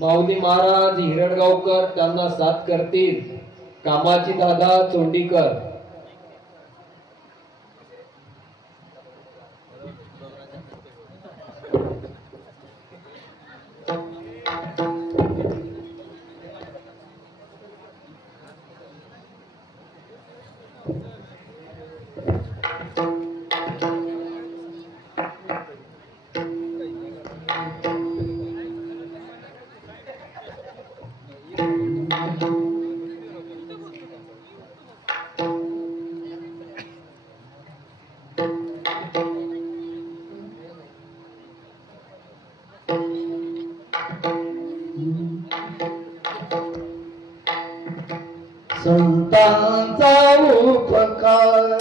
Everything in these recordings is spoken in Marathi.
माऊली महाराज हिरणगावकर त्यांना साथ करतील कामाची दादा चोंडीकर। संतांचा उपकार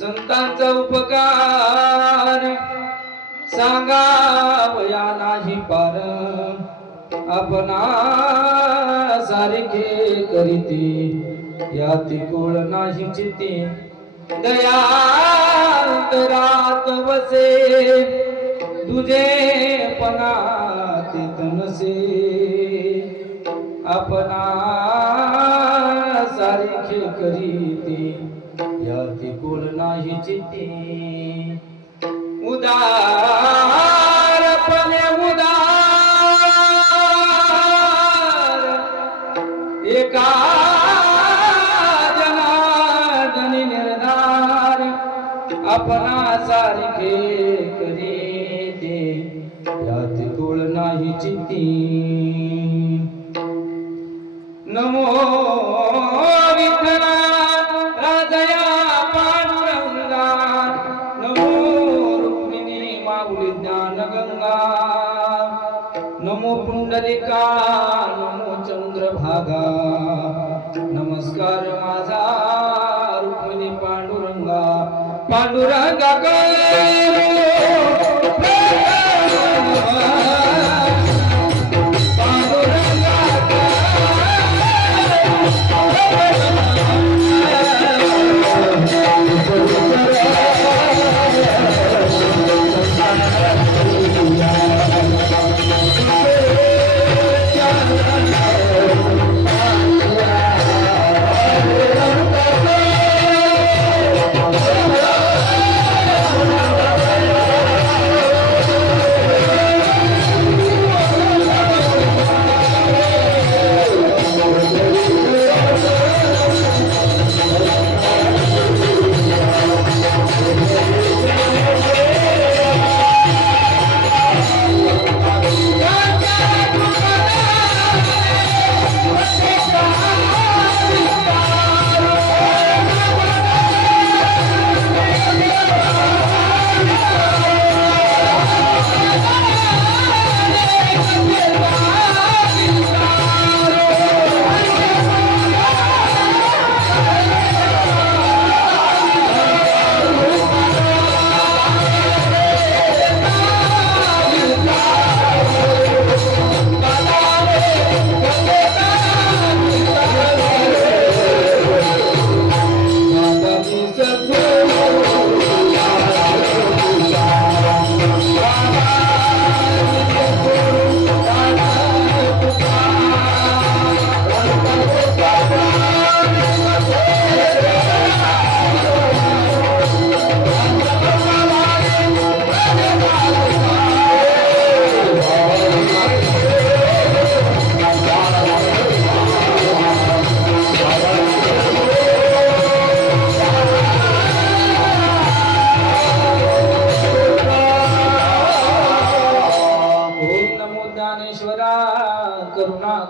संतांचा उपकार सांगावया नाही पार आपणा सारखे करीती याती कोळ नाही चिती दयांतरात वसे तुझे पणात तनसे आपणा सारखे करीती याती कोळ नाही चिती उदारपणे उदार एका जनार्दनी निर्धार आपणा सारखे करीते यात कोळ नाही चिती नमो विठ्ठला राजया पांडुरंगा नमो रुक्मिणी माऊली ज्ञानगंगा नमो पुंडलिका नमो चंद्रभागा नमस्कार माझा रुक्मिणी पांडुरंगा पांडुरंगा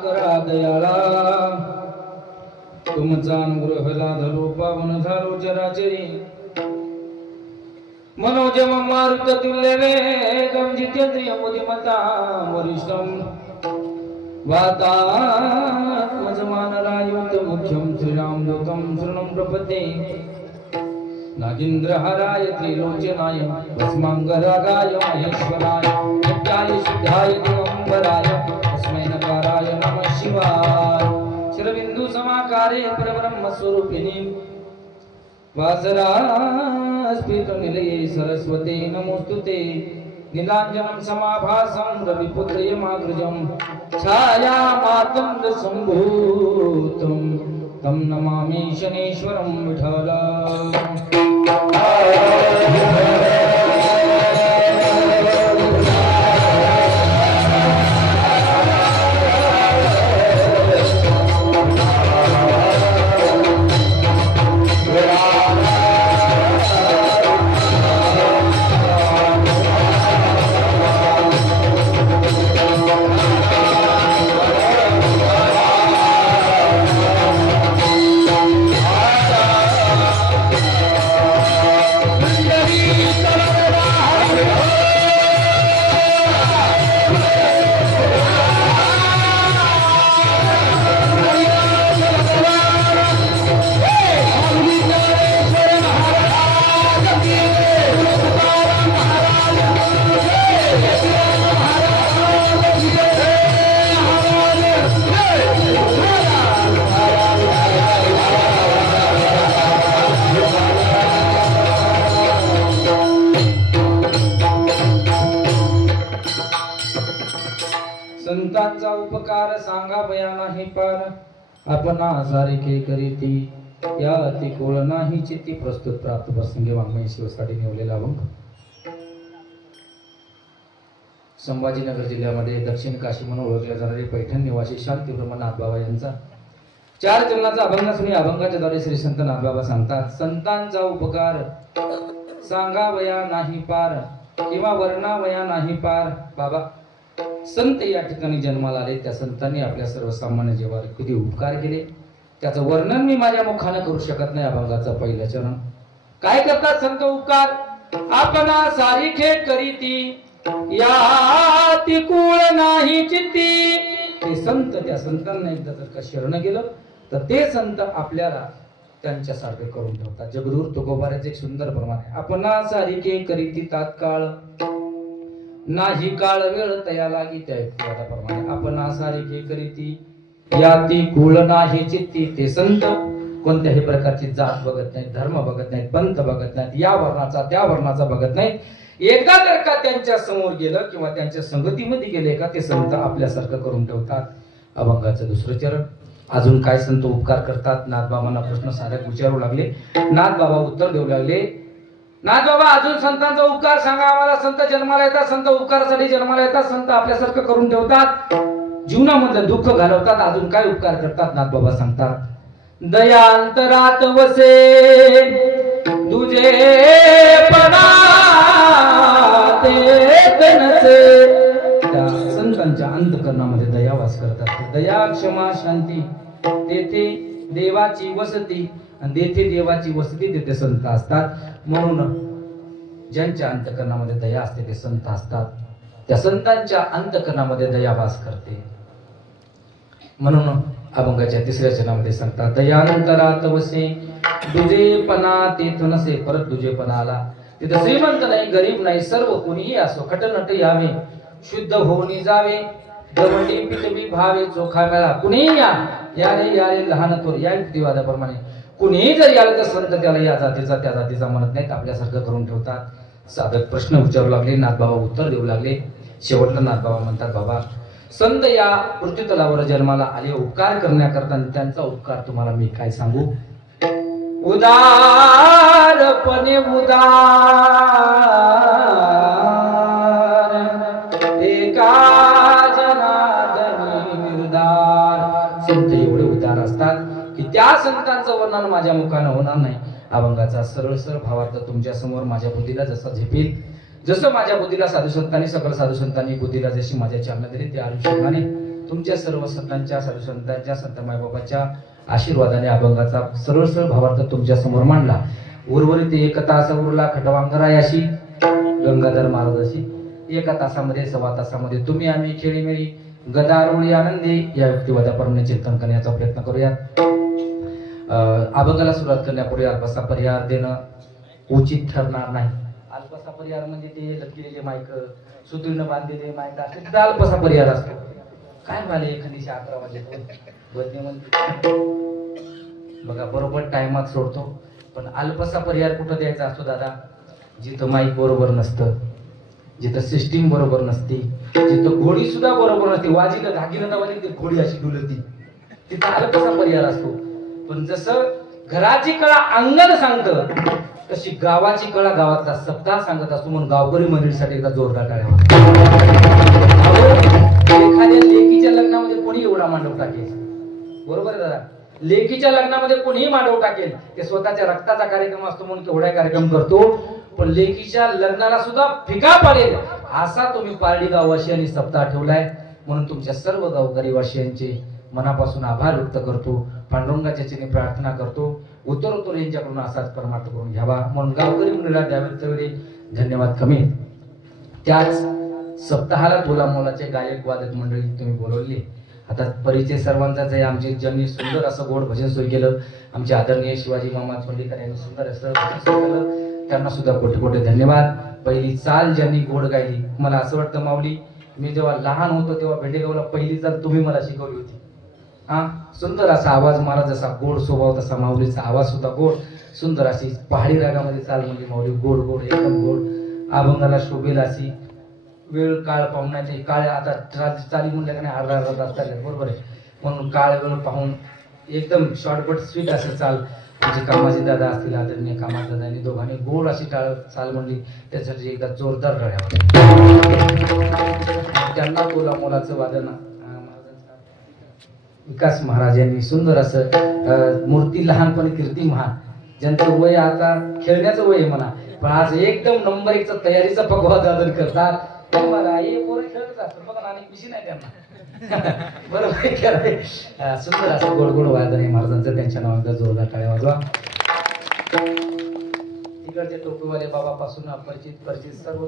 करा दयाळा तुमचा अनुग्रह लाधलो पावन झालो चराचरी मनोजम मारुत तुल्य वेगम जितेंद्रिय बुद्धिमता वरिष्ठम वातात्मजमानरायुत मुख्यं श्रीराम दूतं शरणं प्रपद्ये नागेन्द्रहाराय त्रिलोचनाय भस्मांगरागाय महेश्वराय नित्याय शुद्धाय दिगंबराय तस्मै नकाराय नमः शिवाय शिरबिंदु समाकारे परब्रह्म स्वरूपिणी वासरास्फीतनिलये सरस्वते नमोस्तुते नीलांजनं समाभासं रविपुत्रयमाग्रजं छायामातंग सम्भूतं तं नमामि शनेश्वरं विठ्ठल संतांचा उपकार सांगा बया नाही पार आपणा सारिखे करीती या तिकोळ नाही चित्ती प्रस्तुत प्राप्त प्रसंगी वाङ्मय शिवसाठी निवलेला अभंग संभाजीनगर जिल्ह्यामध्ये दक्षिण काशी म्हणून ओळखल्या जाणारे पैठण निवासी शांतीब्रह्म नाथबाबा यांचा 4 चरणाचा अभंग असून या अभंगाच्या द्वारे श्री संत नाथबाबा सांगतात संतांचा उपकार सांगा वया नाही पार किंवा वर्णा वया नाही पार बाबा संत या ठिकाणी जन्माला आले त्या संतांनी आपल्या सर्वसामान्य जीवावर किती उपकार केले त्याचं वर्णन मी माझ्या मुखाने करू शकत नाही अभंगाचा पहिला चरण काय करतात संत उपकार आपणा सारिखे करीती या तिकुळ नाही चित्ती ते संत त्या संतांना एकदा जर का शरण गेलं तर ते संत आपल्याला त्यांच्यासारखे करून ठेवतात जगदूर तुकोबाराचे एक सुंदर प्रमाण आहे आपणा सारिखे करीती तात्काळ नाही काळ वेळ तया लागी त्या प्रमाणे आपणा सारिखे करीती या तिकुळ नाही चित्ती ते संत कोणत्याही प्रकारची जात बघत नाहीत धर्म बघत नाहीत पंथ बघत नाहीत या वर्णाचा त्या वर्णाचा बघत नाहीत एकदा जर का त्यांच्या समोर गेलं किंवा त्यांच्या संगतीमध्ये गेले का ते संत आपल्यासारखं करून ठेवतात अभंगाचं दुसरं चरण अजून काय संत उपकार करतात नाथबाबांना प्रश्न साधक विचारू लागले नाथबाबा उत्तर देऊ लागले नाथबाबा अजून संतांचा उपकार सांगा आम्हाला संत जन्माला येतात संत उपकारासाठी जन्माला येतात संत आपल्यासारखं करून ठेवतात जीवनामध्ये दुःख घालवतात अजून काय उपकार करतात नाथबाबा सांगतात दयांतरात वसे तुझे पणा त्या संतांच्या अंतकरणामध्ये दया वास करतात दया क्षमा शांती तेथे देवाची वसती आणि तेथे देवाची वसती तेथे संत असतात म्हणून ज्यांच्या अंतकरणामध्ये दया असते ते संत असतात त्या संतांच्या अंतकरणामध्ये दया वास करते म्हणून अभंगाच्या 3ऱ्या चरणामध्ये सांगतात दयानंतरात वसे दुजेपणा तेथ नसे परत दुजेपणा आला तिथे श्रीमंत नाही गरीब नाही सर्व कोणीही असो खटनट यावे शुद्ध होऊन जावे दवंडी पितबी भावे चोखा मेळा कुणीही याले याले लहान थोर या युक्तिवादाप्रमाणे कुणीही जर याला तर संत त्याला या जातीचा त्या जातीचा म्हणत नाहीत आपल्यासारखं करून ठेवतात साधक प्रश्न विचारू लागले नाथबाबा उत्तर देऊ लागले शेवटला नाथबाबा म्हणतात बाबा संत या पृथ्वीतलावर जन्माला आले उपकार करण्याकरता त्यांचा उपकार तुम्हाला मी काय सांगू उदारपणे उदार एका जनार्दनी निर्धार संत एवढे उदार असतात की त्या संतांचं वर्णन माझ्या मुखाने होणार नाही अभंगाचा सरळ सरळ भावार्थ तुमच्या समोर माझ्या बुद्धीला जसा झेपेल जसं माझ्या बुद्धीला साधू संतांनी सकल साधू संतांनी बुद्धीला जशी माझ्या चालना दिली त्या अनुषंगाने तुमच्या सर्व संतांच्या साधू संतांच्या संत मायबाबाच्या आशीर्वादाने अभंगाचा सरळ सरळ भावार्थ तुमच्या समोर मांडला उर्वरित एकता असा उरला खटवांगरायाशी गंगाधर महाराजाशी 1 तासामध्ये 1.25 तासामध्ये तुम्ही आम्ही खेळीमेळी गदारोळी आनंदी या युक्तिवादाप्रमाणे चिंतन करण्याचा प्रयत्न करूयात. अभंगाला सुरुवात करण्यापूर्वी अल्पसा परिहार देणं उचित ठरणार नाही. अल्पसा परिहार म्हणजे ते लटकेलेले माईक, सुतळीनं बांधलेले माईक असते, तिथं अल्पसा परिहार असतो. काय झाले एखादीशी 11 वाजले बघा, बरोबर टायमात सोडतो. पण अल्पसा परिहार कुठं द्यायचा असतो दादा? जिथं माईक बरोबर नसतं, जिथं सिस्टीम बरोबर नसते, जिथं घोडी सुद्धा बरोबर नसते, वाजीनं धागीनं नवाली ती घोडी अशी डुलती, तिथं अल्पसा परिहार असतो. पण जसं घराची कळा अंगण सांगतं, तशी गावाची कळा गावातला सप्ताह सांगत असतो. म्हणून गावकरी मंडळीसाठी एकदा जोरदार टाळ्या. एखाद्या लेकीच्या लग्नामध्ये कोणी एवढा मांडव टाकेल? बरोबर आहे दादा? लेकीच्या लग्नामध्ये कोणीही मांडव टाकेल. ते स्वतःच्या रक्ताचा कार्यक्रम असतो म्हणून केवढा कार्यक्रम करतो. पण लेकीच्या लग्नाला सुद्धा फिका पडेल असा तुम्ही पारडी गाववासियांनी सप्ताह ठेवलाय. म्हणून तुमच्या सर्व गावकरी वासियांचे मनापासून आभार व्यक्त करतो. पांडुरंगाच्या चरणी प्रार्थना करतो, उत्तरोत्तर यांच्याकडून असाच परमार्थ करून घ्यावा. म्हणून गावकरी मंडळीला द्यावेत तेवढे धन्यवाद कमी. त्याच सप्ताहाला तोला मोलाचे गायक वादक मंडळी तुम्ही बोलवली. आता परिचय सर्वांचाच आहे. आमचे ज्यांनी सुंदर असं गोड भजन सोय केलं, आमचे आदरणीय शिवाजी मामा चोंडीकर यांनी सुंदर असं भजन सोय केलं, त्यांना सुद्धा कोटी कोटी धन्यवाद. पहिली चाल ज्यांनी गोड गायली, मला असं वाटतं माऊली, मी जेव्हा लहान होतो तेव्हा भेंडेगावला पहिली चाल तुम्ही मला शिकवली होती. सुंदर असा आवाज, मला जसा गोड स्वभाव तसा माऊलीचा आवाज सुद्धा गोड. सुंदर अशी पहाडी रागामध्ये चाल म्हणजे माऊली गोड गोड एकदम गोड. अभंगाला शोभेल अशी वेळ काळ पाहुण्याची काळ. आता चाली म्हणल्या का नाही, अर्धा तास चालले, बरोबर आहे. म्हणून काळ वेळ पाहून एकदम शॉर्टकट स्वीट असं चाल. म्हणजे कामाजी दादा असतील, आदरणीय कामाजी दादांनी दोघांनी गोड अशी चाल म्हणली, त्यासाठी एकदा जोरदार रड्या. त्यांना तोला मोलाचं वादन विकास महाराज यांनी सुंदर असं मूर्ती लहानपणी कीर्ती महान, ज्यांचं वय आता खेळण्याचं वय आहे म्हणा, पण आज एकदम नंबर 1चा तयारीचा पकवान दादन करतात. मला हे पोरं खेळतच असतात बघा, आणि विषय नाही त्यांना. बरोबर. सुंदर असं गोड गोड वादन आहे महाराजांचं. त्यांच्या नावाचा जोरदार टाळ्या वाजवा. तिकडचे टोपीवाले बाबापासून परिचित सर्व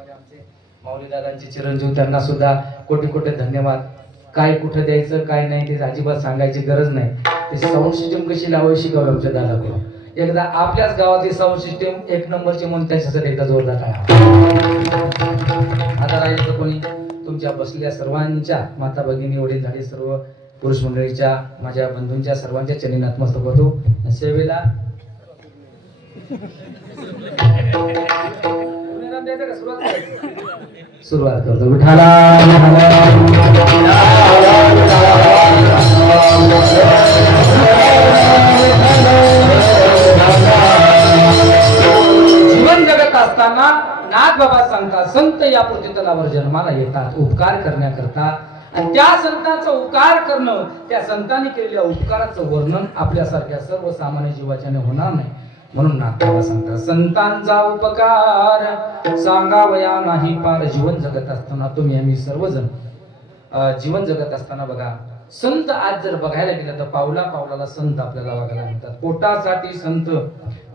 आमचे माऊली दादांचे चिरंजीव, त्यांना सुद्धा कोटी कोटी धन्यवाद. काय कुठं द्यायचं काय नाही ते अजिबात सांगायची गरज नाही. ते साऊंड सिस्टम कशी लावायची शिकवलं आमच्या दादाकडून. एकदा आपल्याच गावातील साऊंड सिस्टम 1 नंबरची म्हणून त्यांच्यासाठी एकदा जोरदार टाळ्या. आता राहिलं तर कोणी तुमच्या बसलेल्या सर्वांच्या माता भगिनी वडील झाले सर्व पुरुष मंडळीच्या माझ्या बंधूंच्या सर्वांच्या चरणी नतमस्तक होतो. सेवेला सुरुवात करतो. विठाला जीवन जगत असताना नाथ बाबा सांगतात, संत या पृथ्वीतलावर जन्माला येतात उपकार करण्याकरता, आणि त्या संतांचा उपकार करणं, त्या संतांनी केलेल्या उपकाराचं वर्णन आपल्यासारख्या सर्वसामान्य जीवाच्याने होणार नाही. म्हणून नाथ बाबा सांगतात, संतांचा उपकार सांगावया नाही पार. जीवन जगत असताना तुम्ही आम्ही सर्वजण जीवन जगत असताना बघा, संत आज जर बघायला गेलं तर पावला पावलाला संत आपल्याला बघायला मिळतात. पोटासाठी संत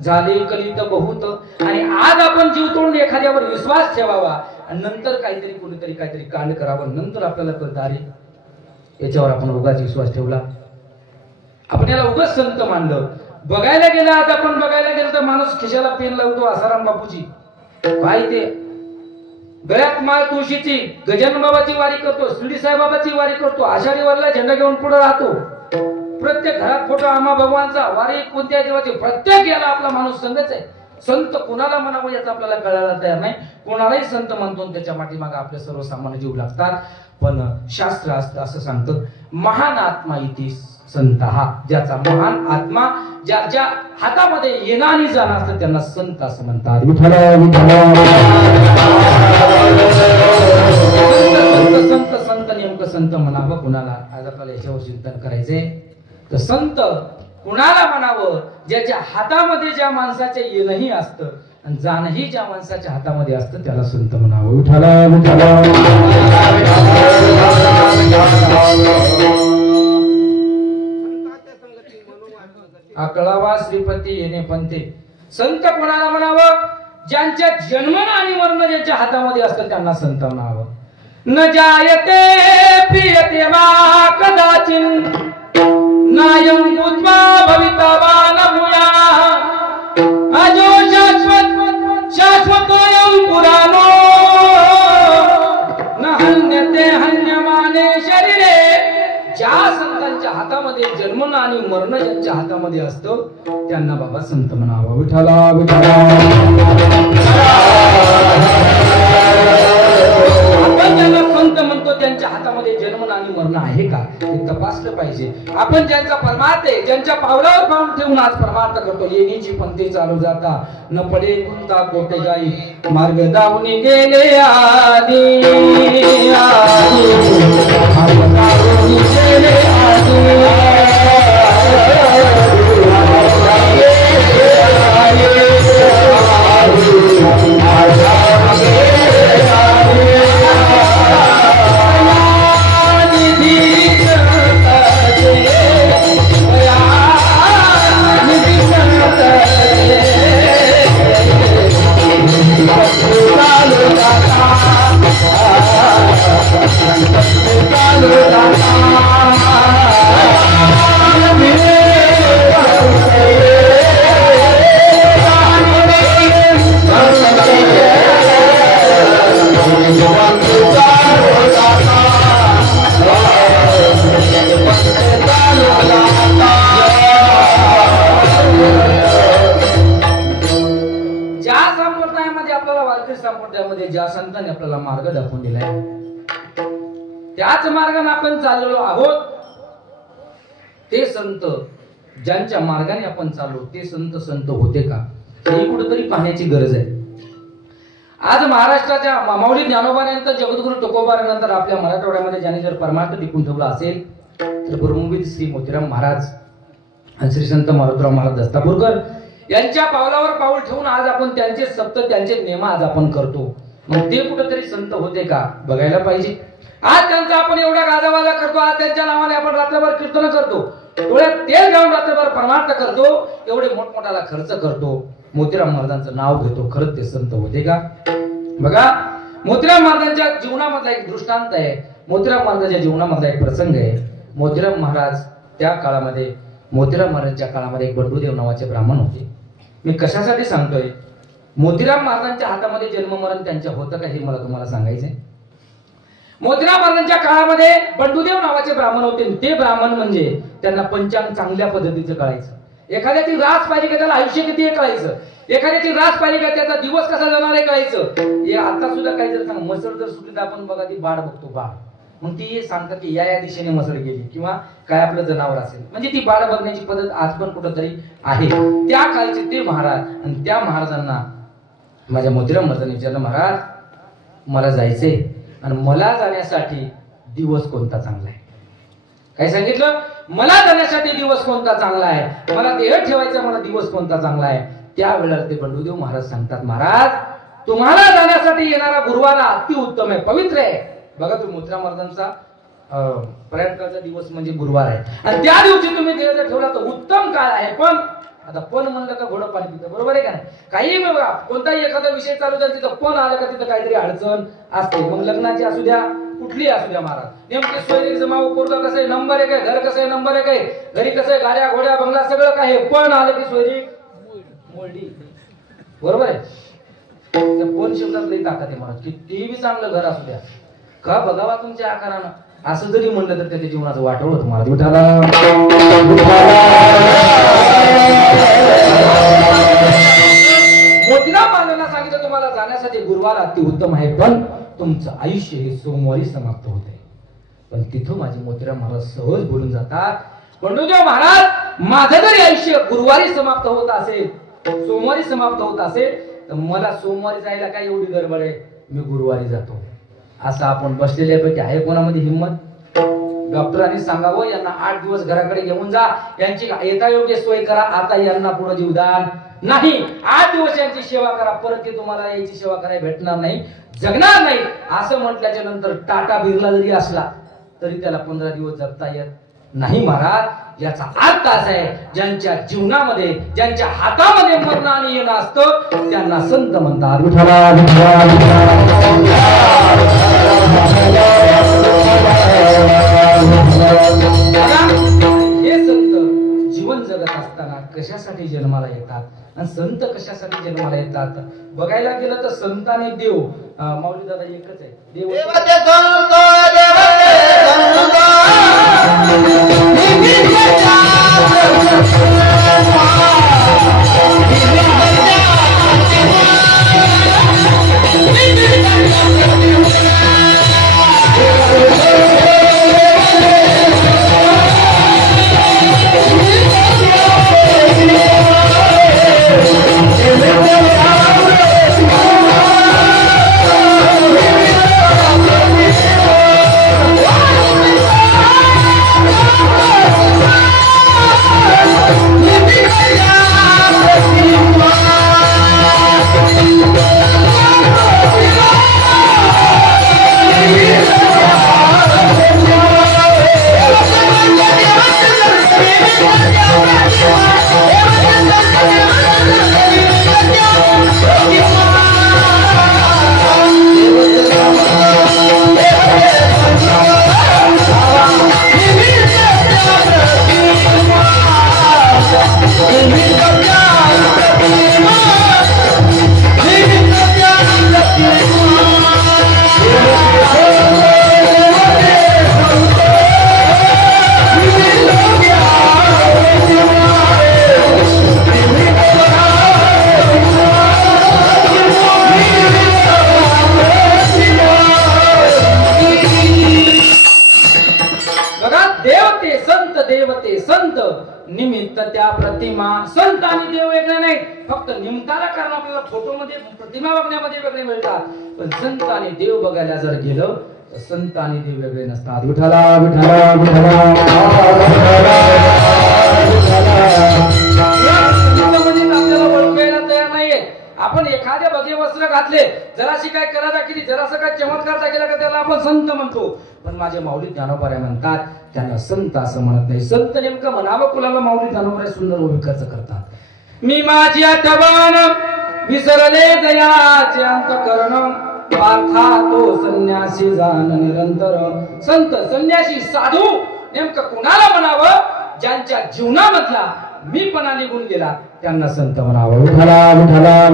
झाले कलित बहुत. आणि आज आपण जीव तोडून एखाद्यावर विश्वास ठेवावा आणि नंतर काहीतरी कोणीतरी काहीतरी कांड करावं, नंतर आपल्याला कळतं अरे याच्यावर आपण उगाच विश्वास ठेवला, आपण याला उगाच संत मानलं. बघायला गेलं, आज आपण बघायला गेलं तर माणूस खिशाला पेन लावतो आसाराम बापूची, काय ते गळ्यात माळ तुळशीची, गजानन बाबाची वारी करतो, शिर्डी साईबाबाची वारी करतो, आषाढी वारीला झेंडा घेऊन पुढे राहतो. प्रत्येक घरात फोटो आम्हा भगवानचा, वारी कोणत्या देवाची, प्रत्येक याला आपला माणूस संघच आहे. संत कोणाला म्हणावं याचं आपल्याला कळायला तयार नाही. कोणालाही संत म्हणतो, त्याच्या पाठीमागे आपले सर्वसामान्य जीव लागतात. पण शास्त्र असं सांगतं, महान आत्मा इति संत हा, ज्याचा महान आत्मा ज्याच्या हातामध्ये येणारी जाणं असतं त्यांना संत असं म्हणतात. संत संत नेमकं संत म्हणावं कुणाला, आज आपल्याला याच्यावर चिंतन करायचंय. तर संत कुणाला म्हणावं, ज्याच्या हातामध्ये ज्या माणसाचे येणंही असतं आणि जाणंही ज्या माणसाच्या हातामध्ये असतं त्याला संत म्हणावं. अकळावा श्रीपती येणे पंते. संत कोणाला म्हणावं, ज्यांच्या जन्म आणि मरण ज्यांच्या हातामध्ये असतं त्यांना संत म्हणावं. न जायते प्रियते वा कदाचिन नायं भूत्वा भविता वा न भूयात् अजो शाश्वतोऽयं पुराणो न हन्यते हन्यमाने शरीरे। ज्या संतांच्या हातामध्ये जन्म आणि मरण ज्यांच्या हातामध्ये असतं त्यांना बाबा संत म्हणावं। विठ्ठला विठ्ठला आपण ज्यांना संत म्हणतो त्यांच्या हातामध्ये जन्म आणि मरण आहे का हे तपासलं पाहिजे। आपण ज्यांचा परमार्थ आहे ज्यांच्या पावलावर पाऊल ठेवून आज परमार्थ करतो येणीची पंथी चालू जाता न पडे कुंता कोटे गाई मार्ग दावून गेले आधी मार्ग दावून गेले ज्या संतांनी आपल्याला मार्ग दाखवून दिलाय त्याच मार्गाने आपण चाललेलो आहोत। ते संत ज्यांच्या मार्गाने आपण चाललो ते संत संत होते का हे कुठेतरी पाहण्याची गरज आहे। आज महाराष्ट्राच्या माऊली ज्ञानोबानंतर जगद्गुरु तुकोबानंतर आपल्या मराठवाड्यामध्ये ज्याने जर परमार्थ टिकून ठेवला असेल तर गुरुमुखी श्री मोतीराम महाराज आणि श्री संत मारुतराव महाराज दस्तापूरकर यांच्या पावलावर पाऊल ठेवून आज आपण त्यांचे सप्त त्यांचे नेम आज आपण करतो। मग ते कुठेतरी संत होते का बघायला पाहिजे। आज त्यांचा आपण एवढा गाजावाजा करतो आज त्यांच्या नावाने आपण रात्रभर कीर्तन करतो डोळ्यात तेल घालून रात्रभर परमार्थ करतो एवढे मोठमोठाला खर्च करतो मोतीराम महाराजांचं नाव घेतो खरंच ते संत होते का बघा। मोतीराम महाराजांच्या जीवनामधला एक दृष्टांत आहे मोतीराम महाराजांच्या जीवनामधला एक प्रसंग आहे। मोतीराम महाराज त्या काळामध्ये मोतीराम महाराजांच्या काळामध्ये एक बंडूदेव नावाचे ब्राह्मण होते। मी कशासाठी सांगतोय मोतीराम महाराजांच्या हातामध्ये जन्म मरण त्यांच्या होतं का हे मला तुम्हाला सांगायचंय। मोतीराम महाराजांच्या काळामध्ये बंडूदेव नावाचे ब्राह्मण होते। ते ब्राह्मण म्हणजे त्यांना पंचांग चांगल्या पद्धतीचं कळायचं एखाद्याची रास पाहिली का त्याला आयुष्य किती आहे कळायचं एखाद्याची रास पाहिली का त्याचा दिवस कसा जाणार आहे कळायचं। हे आता सुद्धा काही जर सांग मसळ जर सुटली तर आपण बघा ती बाळ बघतो बाळ मग ती सांगतात की या दिशेने मसळ गेली किंवा काय आपलं जनावर असेल म्हणजे ती बाळ बघण्याची पद्धत आज पण कुठेतरी आहे। त्या काळचे ते महाराज आणि त्या महाराजांना माझ्या मोतीराम महाराजांनी विचारलं महाराज मला जायचंय आणि मला जाण्यासाठी दिवस कोणता चांगला आहे काय सांगितलं मला जाण्यासाठी दिवस कोणता चांगला आहे मला देह ठेवायचा मला दिवस कोणता चांगला आहे। त्यावेळेला ते बंडूदेव महाराज सांगतात महाराज तुम्हाला जाण्यासाठी येणारा गुरुवार अति उत्तम आहे पवित्र आहे। बघा तुम्ही मोतीराम महाराजांचा प्रयत्नाचा दिवस म्हणजे गुरुवार आहे आणि त्या दिवशी तुम्ही देह जर ठेवला तर उत्तम काळ आहे। पण आता पण म्हणलं का घोडं पाणी पितं बरोबर आहे का नाही काही बघा कोणताही एखादा विषय चालू झाला तिथं पण आलं का तिथं काहीतरी अडचण असते। मग लग्नाची असू द्या कुठली असू द्या महाराज नेमके सोयरी जमाव पोरगा कसं आहे नंबर एक आहे घर कसं आहे नंबर एक आहे घरी कसं आहे गाड्या घोड्या बंगला सगळं काय पण आलं की सोयरी मोलडी बरोबर आहे। त्या पण शब्दात लई ताकद आहे महाराज कितीही बी चांगलं घर असू द्या का बघावा तुमच्या आकारानं असं जरी म्हणलं तर त्याच्या जीवनाचं वाटोळ होतं महाराज। विठाला मोतीराम महाराजांना सांगितलं तुम्हाला जाण्यासाठी गुरुवार अति उत्तम आहे पण तुमचं आयुष्य हे सोमवारी समाप्त होते। पण तिथं माझे मोतीराम महाराज सहज बोलून जातात बंडूदेव महाराज माझं जरी आयुष्य गुरुवारी समाप्त होत असेल सोमवारी समाप्त होत असेल तर मला सोमवारी जायला काय एवढी गडबड आहे मी गुरुवारी जातो। असं आपण बसलेल्यापैकी आहे कोणामध्ये हिंमत डॉक्टरांनी सांगावं यांना 8 दिवस घराकडे घेऊन जा यांची यथायोग्य सोय करा आता यांना पुढे जीवदान नाही 8 दिवस यांची सेवा करा परत ते तुम्हाला याची सेवा करायला भेटणार नाही जगणार नाही असं म्हटल्याच्या नंतर टाटा बिर्ला जरी असला तरी त्याला 15 दिवस जगता येत नाही महाराज। याचा अर्थ असा आहे ज्यांच्या जीवनामध्ये ज्यांच्या हातामध्ये मरण आणि येणं असतं त्यांना संत म्हणतात। विठ्ठला कशासाठी जन्माला येतात आणि संत कशासाठी जन्माला येतात बघायला गेलं तर संत आणि देव माऊली दादा एकच आहे. देव निमित्त त्या प्रतिमा संत आणि देव वेगळे नाही. फक्त निमताला कारण आपल्याला फोटो मध्ये प्रतिमा बघण्यामध्ये वेगळे मिळतात पण संत आणि देव बघायला जर गेलं तर संत आणि देव वेगळे नसतात. विठ्ठला विठ्ठला विठ्ठला आपल्याला ओळखायला तयार नाहीये. आपण एखाद्या भगवे वस्त्र घातले जराशी काय कला दाखवली जरासा काय चमत्कार दाखवला का त्याला आपण संत म्हणतो. पण माझे माऊली ज्ञानोबा म्हणतात त्यांना संत असं म्हणत नाही. संत नेमकं म्हणावं कुणाला माऊली ज्ञानोबा सुंदर ओळखाचं करतात. मी माझी आठवण विसरले दयाचे अंतकरण पार्था तो संन्यासी जाण निरंतर. संत संन्यासी साधू नेमकं कुणाला म्हणावं ज्यांच्या जीवनामधला मीपणा निघून गेला त्यांना संत म्हणावं. विठ्ठला विठ्ठला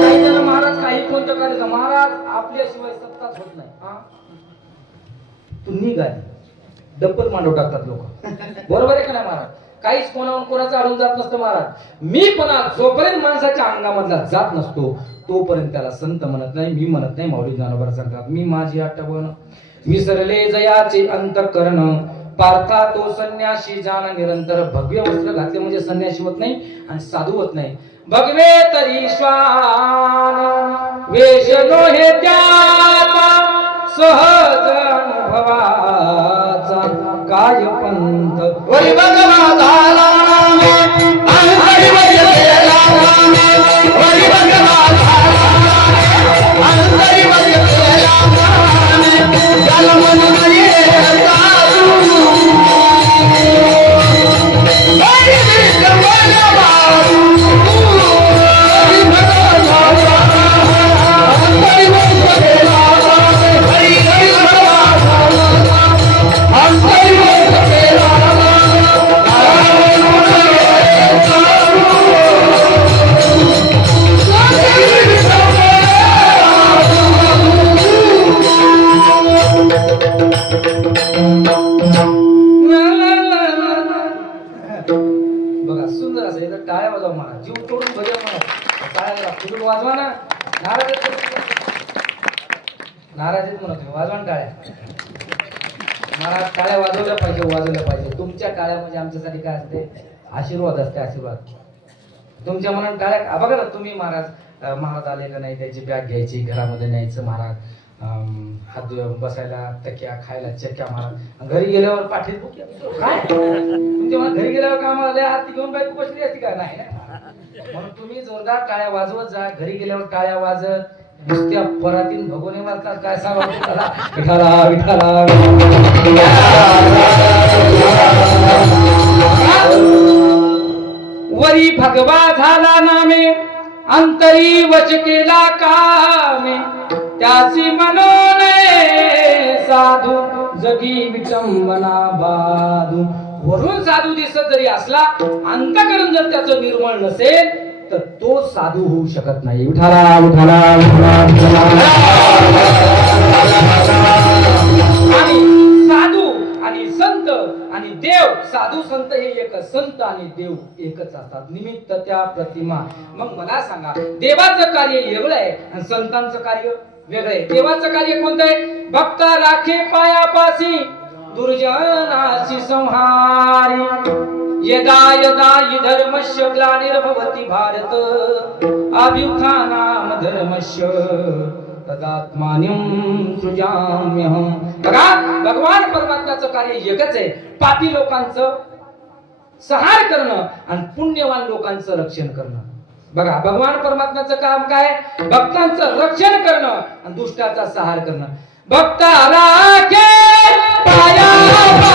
काही जण महाराज काही कोणतं करायचं महाराज आपल्याशिवाय सत्ताच होत नाही. तू निघाय डब्बल मांडव टाकतात लोक. बरोबर आहे का नाही महाराज. काहीच कोणावर कोणाचं अडून जात नसतं महाराज. मीपणा जोपर्यंत माणसाच्या अंगामधला जात नसतो तोपर्यंत त्याला संत म्हणत नाही. मी म्हणत नाही. माऊली ज्ञानोबा सांगतात मी माझी आठवण विसरले जयाचे अंतकरण पार्था तो संन्यासी जाण निरंतर. भगवे वस्त्र घातले म्हणजे संन्यासी होत नाही आणि साधू होत नाही. भगवे तरी श्वान वेश हे त्याचा सहज अनुभवाचा काय पंथ वरी भगवा झाला अंतरी वरी गेला वरी भगवा झाला अंतरी वरी गेला जल मन बघा सुंदर असं इथं टाळ्या वाजवा म्हणा जीव तोडून भजन म्हणा टाळ्या फुटून वाजवा ना. नाराज म्हणत वाजवा ना टाळ्या. महाराज टाळ्या वाजवल्या पाहिजे. तुमच्या टाळ्या म्हणजे आमच्यासाठी काय असते आशीर्वाद असते. आशीर्वाद तुमच्या मनात टाळ्या बघा ना. तुम्ही महाराज आले का नाही त्याची बॅग घ्यायची घरामध्ये न्यायचं महाराज हात बसायला तक्या खायला चक्या महाराज. घरी गेल्यावर पाठीत काय तुमच्या मला घरी गेल्यावर का आम्हाला हात घेऊन बायको बसली असती का नाही. म्हणून तुम्ही जोरदार टाळ्या वाजवत जा. घरी गेल्यावर टाळ्या वाजत नुसत्या परातीन भगवणे वाजतात काय सांगा. विठाला विठाला वरी भगवा झाला नामे अंतरी वच केला कामे त्याची मनोने साधू जगी विटंबना बाधू. वरून साधू दिसत जरी असला, अंतःकरण जर त्याचं निर्मळ नसेल तर तो साधू होऊ शकत नाही. विठाला विठाला आणि साधू आणि संत आणि देव, साधू संत हे एक, संत आणि देव एकच असतात. निमित्त त्या प्रतिमा. मग मला सांगा, देवाचं कार्य वेगळं आहे आणि संतांचं कार्य वेगळं आहे. देवाचं कार्य कोणतं आहे? भक्ता राखे पायापासी दुर्जनासी संहारी. यदा यदा हि धर्मस्य ग्लानिर्भवति भारत अभ्युत्थानाम धर्मस्य तदात्मानं सृजाम्यहं. बघा, भगवान परमात्म्याचं कार्य एकच आहे. पापी लोकांचं संहार करणं आणि पुण्यवान लोकांचं रक्षण करणं. बघा, भगवान परमात्म्याचं काम काय? भक्तांचं रक्षण करणं आणि दुष्टाचा संहार करणं. भक्ता राखे पायापासी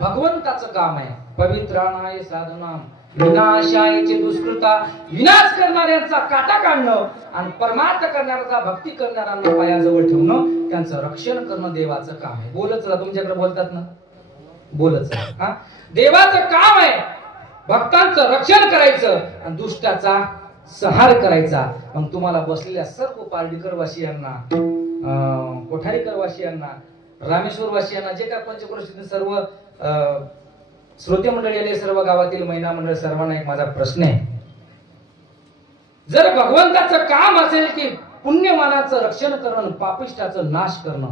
भगवंताचं काम आहे. पवित्राणाय साधूनाम विनाशायचे दुष्कृता. विनाश करणाऱ्यांचा काटा काढणं आणि परमार्थ करणाऱ्याचा, भक्ती करणाऱ्यांना पायाजवळ ठेवणं, त्यांचं रक्षण करणं देवाचं काम आहे. बोलच राहा, तुमच्याकडे बोलतात ना, बोलच राहा. देवाचं काम आहे भक्तांचं रक्षण करायचं आणि दुष्टाचा संहार करायचा. मग तुम्हाला बसलेल्या सर्व पारडीकर वासियांना, कोठारीकर वासियांना, रामेश्वर वासियांना, जे काय पंचक्रोशीतील सर्व श्रोते मंडळी आले, सर्व गावातील महिला मंडळ, सर्वांना एक माझा प्रश्न आहे. जर भगवंताचं काम असेल की पुण्यमानाचं रक्षण करणं, पापिष्टाचं नाश करणं,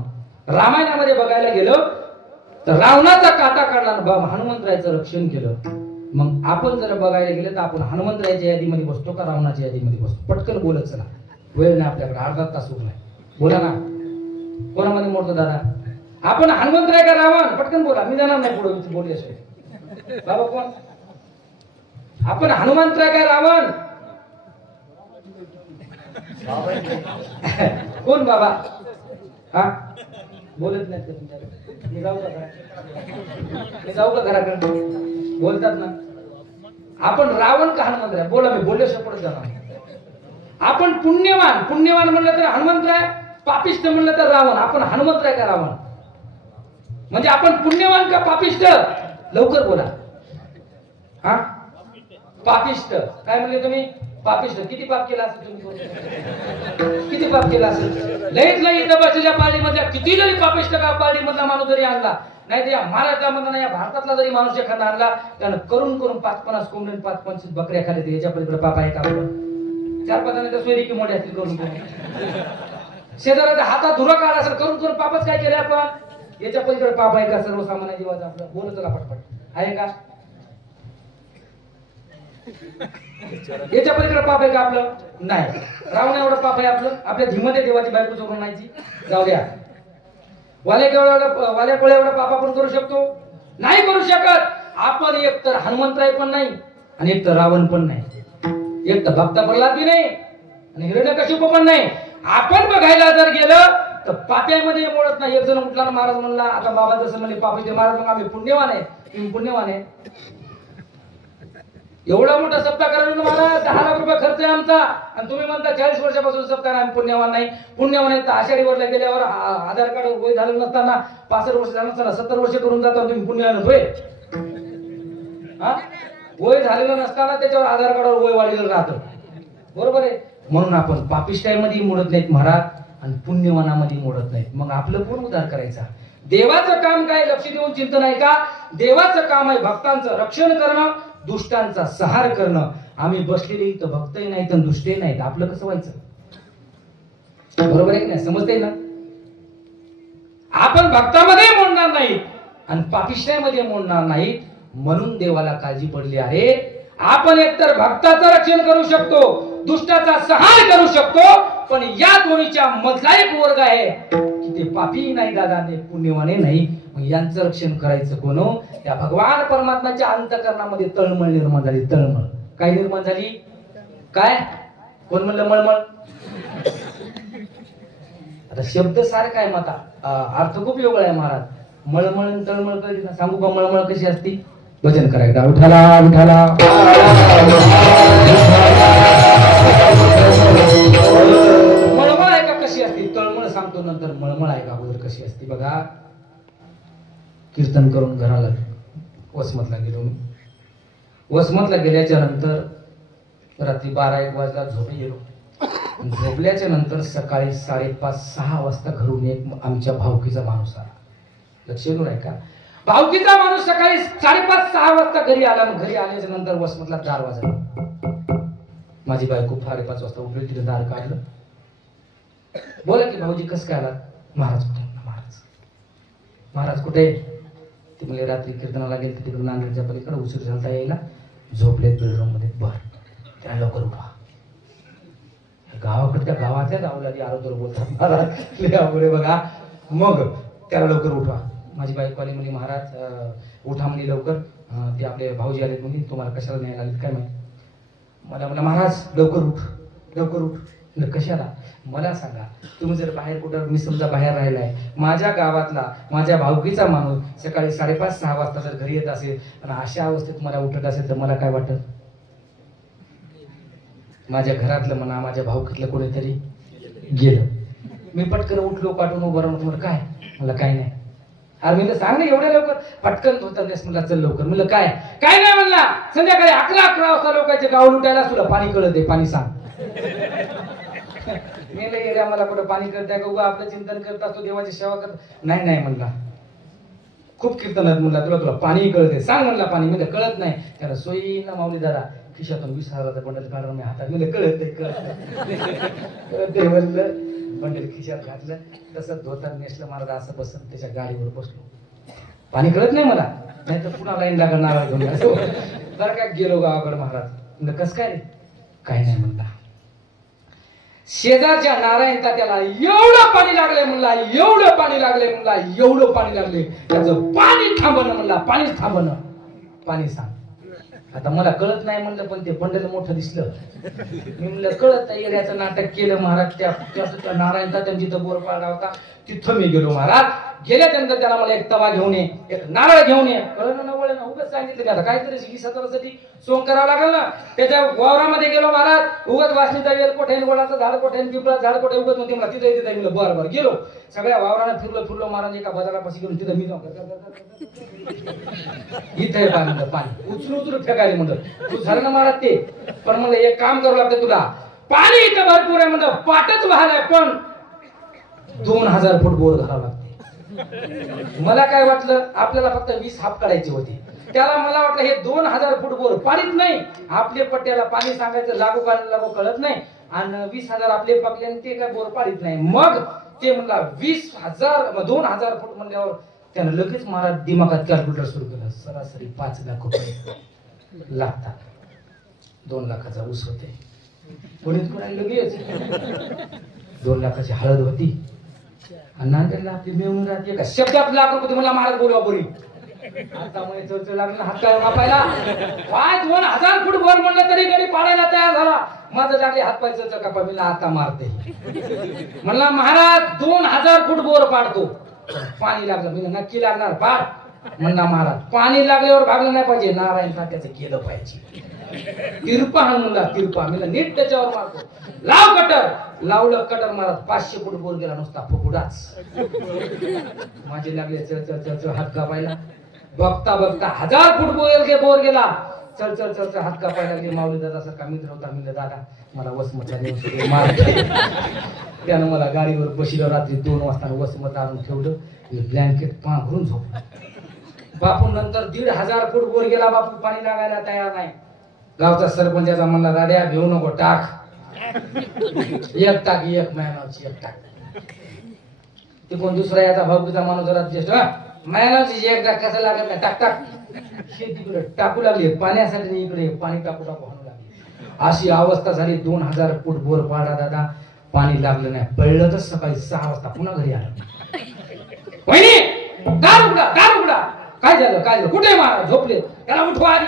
रामायणामध्ये बघायला गेलं तर रावणाचा काटा काढला, हनुमंतरायाचं रक्षण केलं. मग आपण जर बघायला गेलं तर आपण हनुमंतरायाच्या यादीमध्ये बसतो का रावणाच्या यादीमध्ये बसतो? पटकन बोलत चला, वेळ नाही आपल्याकडे, अर्धा तास उरलाय. बोला ना, कोणामध्ये मोडतो दादा? आपण हनुमंतराय का रावण? पटकन बोला, मी जाणार नाही पुढे बोलल्याशिवाय. बाबा कोण? आपण हनुमंतराय का रावण? कोण बाबा? हा, बोलत नाही तुमच्याकडे. मी जाऊ का घराकडे? मी जाऊ का घराकडे? बोलतात ना. आपण रावण का हनुमंतराय? बोला, मी बोलल्याशिवाय पुढे जाणार. आपण पुण्यवान, पुण्यवान म्हणलं तर हनुमंतराय, पापिष्ट म्हणलं तर रावण. आपण हनुमंतराय का रावण? म्हणजे आपण पुण्यवान का पापिष्ट? लवकर बोला. हा, पापिष्ट. काय म्हणले तुम्ही? पापिष्ट. किती पाप केला असेल तुम्ही? किती पाप केला असेल? लईच लई इथं बसलेल्या पाळीमधल्या किती जरी पापिष्ट का पाळीमधला माणूस जरी आणला, नाही तर या महाराष्ट्रामधला नाही, या भारतातला जरी माणूस एखादा आणला, त्यानं करून करून 5-50 कोंबड्या 5-25 बकऱ्या खाल्ल्या, याच्या पलीकडे पाप आहे का? 4-5 तर सोयरी की मोठ्या असतील करून करून. शेजाऱ्याच्या हातात धुरा काढा असेल, करून करून पापच काय केले आपण? याच्या पलीकडे पाप आहे का सर्वसामान्य जीवाचं? आपलं बोलत का पटपट? आहे का? याच्या पलीकडे पाप आहे का आपलं? नाही. रावण एवढं पाप आहे आपलं? आपल्या धीमध्ये देवाची बायको चोरून नाहीची? जाऊ द्या. वाल्या कोळ्या एवढं पाप आपण करू शकतो? नाही करू शकत. आपण एक तर हनुमंतराय पण नाही आणि एक तर रावण पण नाही, एक तर भक्त प्रल्हाद बी नाही आणि हिरण्यकशिपू पण नाही. आपण बघायला जर गेलं तर पाप्यामध्ये मोडत नाही. एक जण उठला, महाराज म्हणला, आता बाबा जसं म्हणले पापी, महाराज मग आम्ही पुण्यवान आहे. तुम्ही पुण्यवान आहे? एवढा मोठा सप्ताह करायला महाराज 10 लाख रुपये खर्च आहे आमचा, आणि तुम्ही म्हणता 40 वर्षापासून सप्ताह आम्ही पुण्यवान नाही. पुण्यवान आहे तर आषाढीवरला गेल्यावर आधार कार्ड वय झालं नसताना, 65 वर्ष झालं नसताना 70 वर्ष करून जाता तुम्ही पुण्यवान होय? हा, वय झालेलं नसताना त्याच्यावर आधार कार्डावर वय वाढलेलं राहतं. बरोबर आहे. म्हणून आपण पापिष्टामध्ये मोडत नाहीत महाराज आणि पुण्यवानामध्ये मोडत नाहीत. मग आपलं कोण उद्धार करायचा? देवाचं काम काय? लक्ष देऊन चिंतन आहे का? देवाचं काम आहे भक्तांचं रक्षण करणं, दुष्टांचा संहार करणं. आम्ही बसलेले इथं भक्तही नाहीत आणि दुष्टही नाहीत. आपलं कसं व्हायचं? बरोबर आहे की नाही? समजते ना? आपण भक्तामध्ये मोडणार नाहीत आणि पापिष्टामध्ये मोडणार नाहीत. म्हणून देवाला काळजी पडली आहे. आपण एकतर भक्ताचं रक्षण करू शकतो, दुष्टाचा संहार करू शकतो, पण या दोन्हीच्या मधला एक वर्ग आहे की ते पापी नाही दादा, ते पुण्यवाने नाही. मग यांचं रक्षण करायचं कोण? या भगवान परमात्म्याच्या अंतःकरणामध्ये तळमळ निर्माण झाली. तळमळ काय निर्माण झाली? काय? कोण म्हणलं मळमळ? आता शब्द सारखा आहे माता, अर्थ खूप वेगळा आहे महाराज. मळमळ आणि तळमळ कळली ना? सांगू का मळमळ कशी असती? भजन करायचं. विठाला विठाला मळमळ आहे का कशी असते? तळमळ सांगतो नंतर. मळमळ आहे का अगोदर कशी असते बघा. कीर्तन करून घराला वसमतला गेलो मी. वसमतला गेल्याच्या नंतर रात्री 12-1 वाजता झोपी गेलो. झोपल्याच्या नंतर सकाळी 5:30-6 वाजता घरून एक आमच्या भावकीचा माणूस आला. लक्ष येऊन आहे का? भावकीचा माणूस सकाळी 5:30-6 वाजता घरी आला. घरी आल्याच्या नंतर वसमतला दार वाजला. माझी बायको 5:30 वाजता उठली, तिथे दार काढलं. बोला की भाऊजी कसं काय आला? महाराज कुठे? महाराज कुठे? ते म्हणजे रात्री कीर्तनाला गेले तिकडे नांदेडच्या पलीकडे, उशीर झालता यायला, झोपलेत बेडरूम मध्ये. बर त्या लवकर उठवा. गावाकडे त्या गावाच्या गावला आरोग्य बोलतात महाराज बघा. मग त्याला लवकर उठवा. माझी बायको आली म्हणे महाराज उठा म्हणे लवकर, ते आपले भाऊजी आले म्हणे, तुम्हाला कशाला न्यायला आले काय माहिती. मला म्हणा महाराज लवकर उठ लवकर उठ. कशाला? मला सांगा, तुम्ही जर बाहेर कुठं, मी समजा बाहेर राहिलाय, माझ्या गावातला माझ्या भावकीचा माणूस सकाळी 5:30-6 वाजता जर घरी येत असेल आणि अशा अवस्थेत मला उठत असेल तर मला काय वाटत? माझ्या घरातलं म्हणा, माझ्या भावकीतलं कोणीतरी गेलं. मी पटकन उठलो, पाठवून उभं राहून तुम्हाला काय? मला काय नाही. अरे मी सांग ना एवढ्या लवकर पटकन होतास म्हणला, चल लवकर. म्हणलं काय? काय नाही म्हणला. संध्याकाळी 11 वाजता लोकांचे गाव लुटायला तुला पाणी कळत आहे, पाणी सांग. मी नाही मला कुठं पाणी करताय का? उगा आपलं चिंतन करत असतो, देवाची सेवा करत नाही. नाही म्हणला, खूप कीर्तनात म्हणला, तुला पाणी कळते, सांग म्हणला पाणी. म्हणजे कळत नाही. त्याला सोयीना माऊली दादा खिशातून 20,000चा बंडल काढला मी हातात. म्हणजे कळत नाही म्हणलं. बंडल खिशात घातलं, तसं धोतर नेसलं महाराज, असं बसून त्याच्या गाडीवर बसलो. पाणी कळत नाही मला, नाही तर पुन्हा लाईन लागलं नारळ घेऊन. जरा काय गेलो गावाकडे महाराज. म्हणजे कसं काय? काय नाही म्हणला. शेजारच्या नारायण तात्याला एवढं पाणी लागले म्हणला, एवढं पाणी लागले म्हणला, एवढं पाणी लागले, त्याचं पाणी थांबणं म्हणला, पाणीच थांबणं. पाणी सांग. आता मला कळत नाही म्हणलं, पण ते बंडल मोठं दिसलं. मी म्हणलं कळत नाही, येण्याचं नाटक केलं महाराज. त्या नारायण तात्यांची तिथं बोर पाडला होता, तिथं मी गेलो महाराज. गेल्यानंतर त्याला मला एक तवा घेऊन ये, एक नारळ घेऊन ये. कळलं ना वळ ना, उगाच सांगितलं आता काय करायचं, 20,000साठी सोंग करावं लागेल ना. त्याच्या वावरामध्ये गेलो महाराज. उगाच वासनीचा वेल कोठे, गोळाचं झाड कोठे, पिंपळा झाड कोठे, उगाच म्हणते मला तिथे तिथे. म्हणलं बरं गेलो. सगळ्या वावरानं फिरलो महाराज. एका बाजारापाशी घेऊन तिथं मी जाऊ इथे पाणी पाणी उचलून फेकायला म्हणलं. तू झालं ना महाराज ते, पण म्हणलं एक काम करावं लागतं तुला. पाणी इथं भरपूर आहे म्हणलं, पाटच वाहलाय, पण 2,000 फूट बोर घालावं लागते. मला काय वाटलं, आपल्याला फक्त 20 हाप काढायची होती. त्याला मला वाटलं हे 2,000 फूट बोर पाणीच नाही. आपले पट्ट्याला पाणी सांगायचं लागू का लागू कळत नाही, आणि 20,000 आपले पकले आणि ते काय बोर पाडीत नाही. मग ते म्हणला 2,000 फूट म्हणल्यावर त्यानं लगेच मला दिमागात कॅल्क्युलेटर सुरू केलं. सरासरी 5 लाख रुपये लागतात. 2 लाखाचा ऊस होते. कोणीच कोणाला लगेच 2 लाखाची हळद होती. आणि नांदेडला आपली मिळून राहते का शब्दात लाख रुपये. मला महाराज बोलवा बोरी. आता म्हणे चर्चा लागला हात काय कापायला. काय 2,000 फूट वर म्हणलं तरी गडी पाडायला तयार झाला. माझं लागले हात पाय चर्चा कापा. मी आता मारते म्हणला महाराज 2,000 फूट बोर पाडतो. पाणी लागलं. मी नक्की लागणार पाड. म्हणला महाराज पाणी लागल्यावर भागलं नाही पाहिजे, नारायण तात्याचं केलं पाहिजे. तिरपा हा म्हणला, तिरपा. मी नीट त्याच्यावर मारतो. लाव कटर. लावलं कटर महाराज. 500 फूट बोर गेला नुसता फुफुडाच. माझे लागले चल हात कापायला. बघता 1,000 फूट बोर गेला. चल हात कापायला लागले. माऊली दादा सारखा मित्र होता. मी दादा मला वसमतला नेऊन मार. त्यानं मला गाडीवर बसलं. रात्री 2 वाजता वसमत आणून ठेवलं. ब्लँकेट पांघरून झोपलं. बापू नंतर 1,500 फूट बोर गेला. बापू पाणी लागायला तयार नाही. गावचा सरपंचाचा म्हणला दाद्या घेऊ नको, टाक. एक टाक, एक महिन्याची एक टाक. ते कोण दुसरा याचा भाऊकीचा माणूस जरा ज्येष्ठ मायाची एकदा कसं लागत नाही टाक टाक तिकडे टाकू लागले पाण्यासाठी इकडे पाणी टाकू टाकू हाणू लागले अशी अवस्था झाली 2000 फूट बोर पाडा दादा पाणी लागलं नाही पडलं तर सकाळी 6 वाजता पुन्हा घरी आलं वहिनी दार उघडा काय झालं कुठे महाराज झोपले त्याला उठवा आधी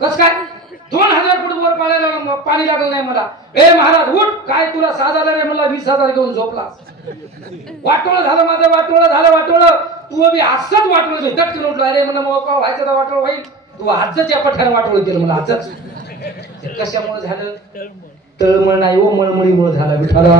कस काय 2000 फूट बोर पाण्याला पाणी लागलं नाही मला ए महाराज उठ काय तुला 6,000 रे मला 20,000 घेऊन झोपला वाटोळ झालं माझं वाटोळ तू बी असंच वाटोळ दटकन उठला रे मला मोका व्हायचं तर वाटोळ होईल तू आजच या पठ्याने वाटोळ केलं मला आजच कशामुळे झालं तळमळ नाही ओ मळमळीमुळे झाला विठाला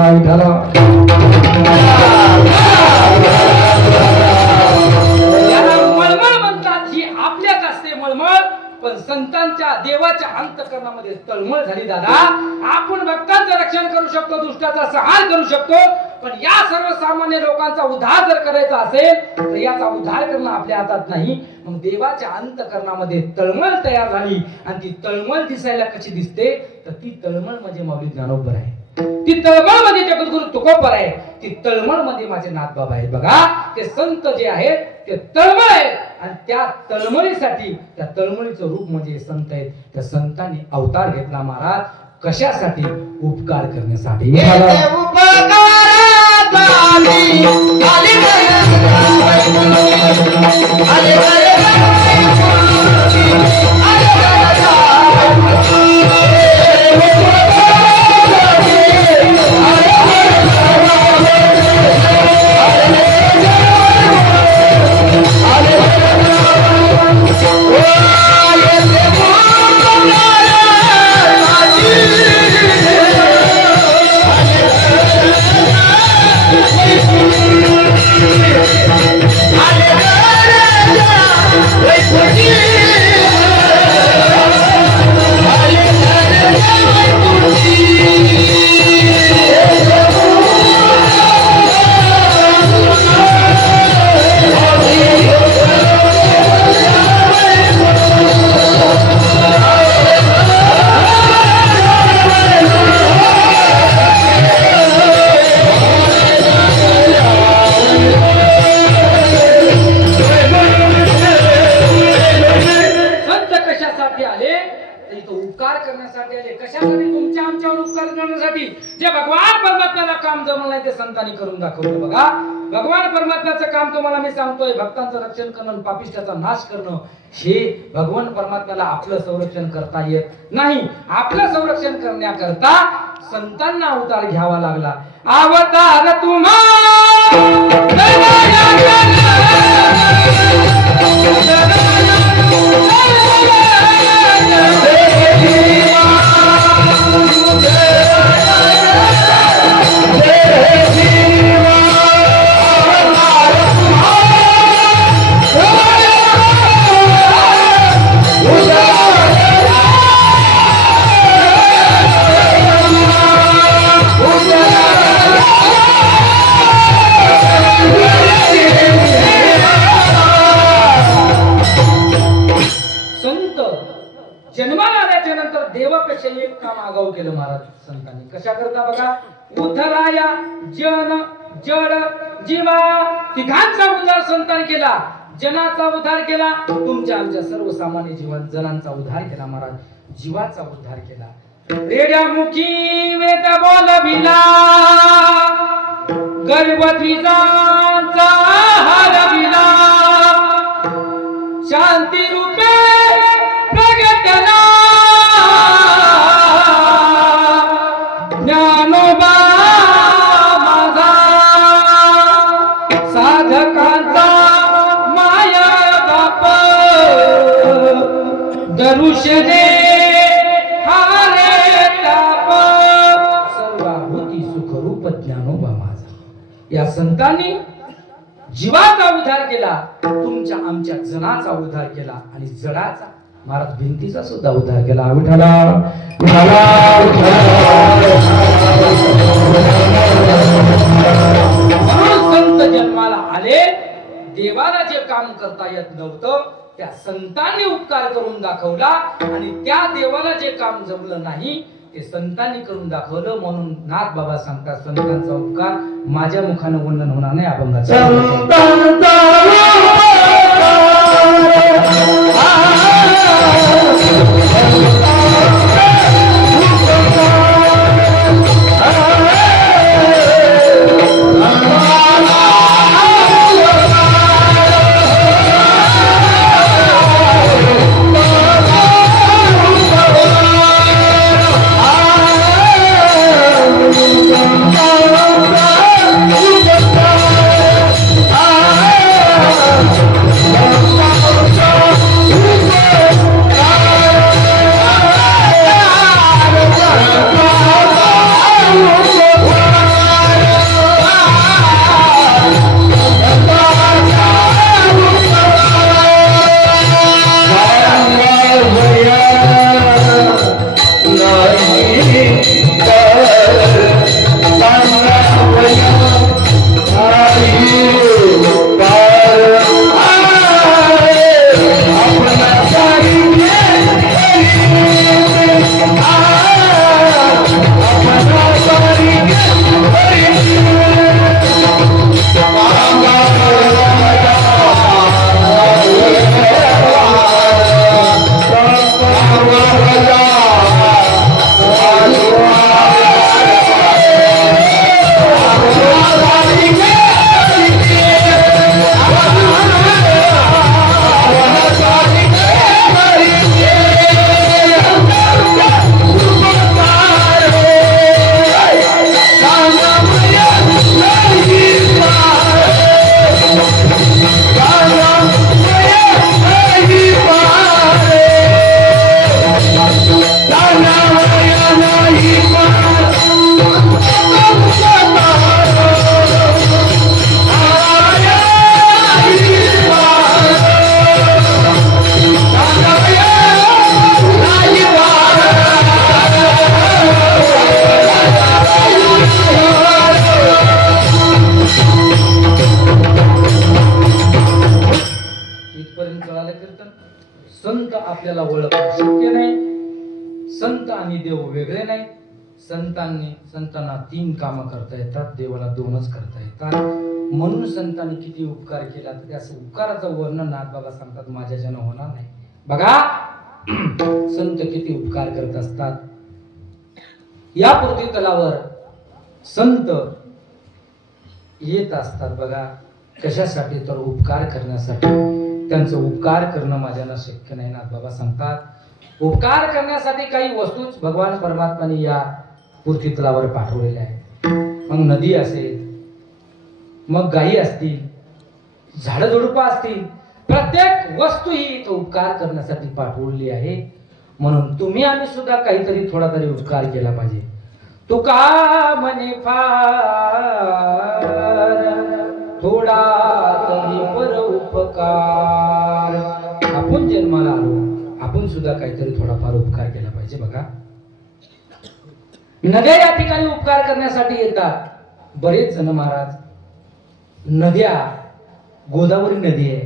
याला मळमळ म्हणतात ही आपल्यात असते मळमळ पण संतांच्या देवाच्या अंतःकरणामध्ये तळमळ झाली दादा आपण भक्तांचं रक्षण करू शकतो दुष्टाचा संहार करू शकतो पण या सर्वसामान्य लोकांचा उद्धार जर करायचा असेल तर याचा उद्धार करणं आपल्या हातात नाही मग देवाच्या अंतःकरणामध्ये तळमळ तयार झाली आणि ती तळमळ दिसायला कशी दिसते तर ती तळमळ म्हणजे माऊली ज्ञानोबर आहे ती तळमळ मध्ये जगद्गुरु तुकोबर आहे ती तळमळ मध्ये माझे नाथबाबा आहेत बघा ते संत जे आहेत ते तळमळ आहेत आणि त्या तळमळीसाठी त्या तळमळीचं रूप म्हणजे संत आहेत त्या संतांनी अवतार घेतला महाराज कशासाठी उपकार करण्यासाठी संतांनी करून दाखवलं बघा भगवान परमात्म्याचं काम तुम्हाला मी सांगतोय भक्तांचं रक्षण करणं पापिष्टाचा नाश करणं हे भगवान परमात्म्याला आपलं संरक्षण करता येत नाही आपलं संरक्षण करण्याकरता संतांना अवतार घ्यावा लागला अवतार तुम्हा जन्माला आल्याच्या नंतर देवापेक्षा एक काम आगाऊ केलं महाराज संतांनी कशा करता बघा उद्धराया जन जड जीवा तिघांचा उद्धार संतांनी केला जनाचा उद्धार केला तुमच्या आमच्या सर्वसामान्य जीवन जनांचा उद्धार केला महाराज जीवाचा उद्धार केला रेड्यामुखी वेद बोलविला गर्भद्विजांचा हरविला शांती रूपे प्रगटला ज्ञानोबा माझा साधकांचा माया बाप दरुषणे हारे ताप सर्वाभूती सुखरूप ज्ञानोबा माझा या संतांनी जीवाचा उद्धार केला तुमच्या आमच्या जनाचा उद्धार केला आणि जडाचा महाराज भिंतीचा सुद्धा उद्धार केला विठाला संत जन्माला आले देवाला जे काम करता येत नव्हतं त्या संतांनी उपकार करून दाखवला आणि त्या देवाला जे काम जमलं नाही ते संतांनी करून दाखवलं, म्हणून नाथ बाबा सांगतात संतांचा उपकार माझ्या मुखानं वर्णन होणार नाही अभंगाचा. संत आपल्याला ओळखणं शक्य नाही. संत आणि देव वेगळे नाही. संतांना 3 कामं करता येतात, देवाला 2च करता येतात. म्हणून संतांनी किती उपकार केला तर त्या उपकाराचं वर्णन नाथबाबा सांगतात माझ्याच्यानं होणार नाही. बघा संत किती उपकार करत असतात. या पृथ्वी तलावर संत येत असतात बघा कशासाठी तर उपकार करण्यासाठी. त्यांचं उपकार करणं माझ्याला शक्य नाही. नाथबाबा सांगतात उपकार करण्यासाठी काही वस्तूच भगवान परमात्माने या पृथ्वी तलावर पाठवलेल्या आहेत. मग नदी असेल, मग गायी असतील, झाडं झुडपं असतील, प्रत्येक वस्तू ही तो उपकार करण्यासाठी पाठवलेली आहे. म्हणून तुम्ही आम्ही सुद्धा काहीतरी थोडा तरी उपकार केला पाहिजे. तुका म्हणे फार थोडा तरी पर उपकार. आपण जन्माला आलो, आपण सुद्धा काहीतरी थोडाफार उपकार केला पाहिजे. बघा नद्या या ठिकाणी उपकार करण्यासाठी येतात बरेच जण महाराज. नद्या, गोदावरी नदी आहे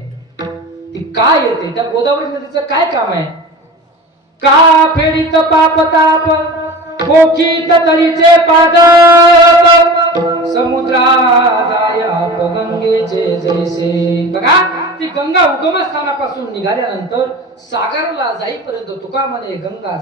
ती काय येते, त्या गोदावरी नदीचं काय काम आहे? का फेडीत पाप ताप कोखीत तरीचे पादप समुद्राया गंगेचे जैसे. बघा ती गंगा उगमस्थानापासून निघाल्यानंतर सागरला जाईपर्यंत तुका म्हणे गंगा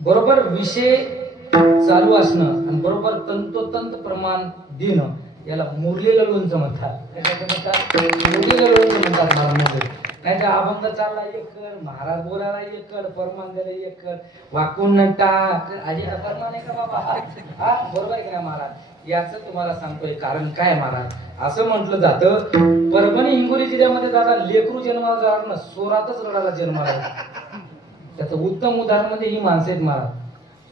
बरोबर विषय चालू असणं आणि बरोबर तंतोतंत प्रमाण देणं याला मुरलेलं लोणचं म्हणतात. मुरलेलं लोणचं म्हणतात मला. नाही तर अभंग चालला एकड, महाराज बोलायला एकड, परमान द्यायला एकड, वाकून नंटा आधी परमान आहे का बाबा? हा बरोबर आहे की नाही महाराज? याच तुम्हाला सांगतोय कारण काय महाराज? असं म्हटलं जातं परभणी हिंगोली जिल्ह्यामध्ये दादा लेकरू जन्माला जाणार ना सोरातच रडायला जन्माला. त्याचं उत्तम उदाहरण म्हणजे ही माणसं आहेत महाराज.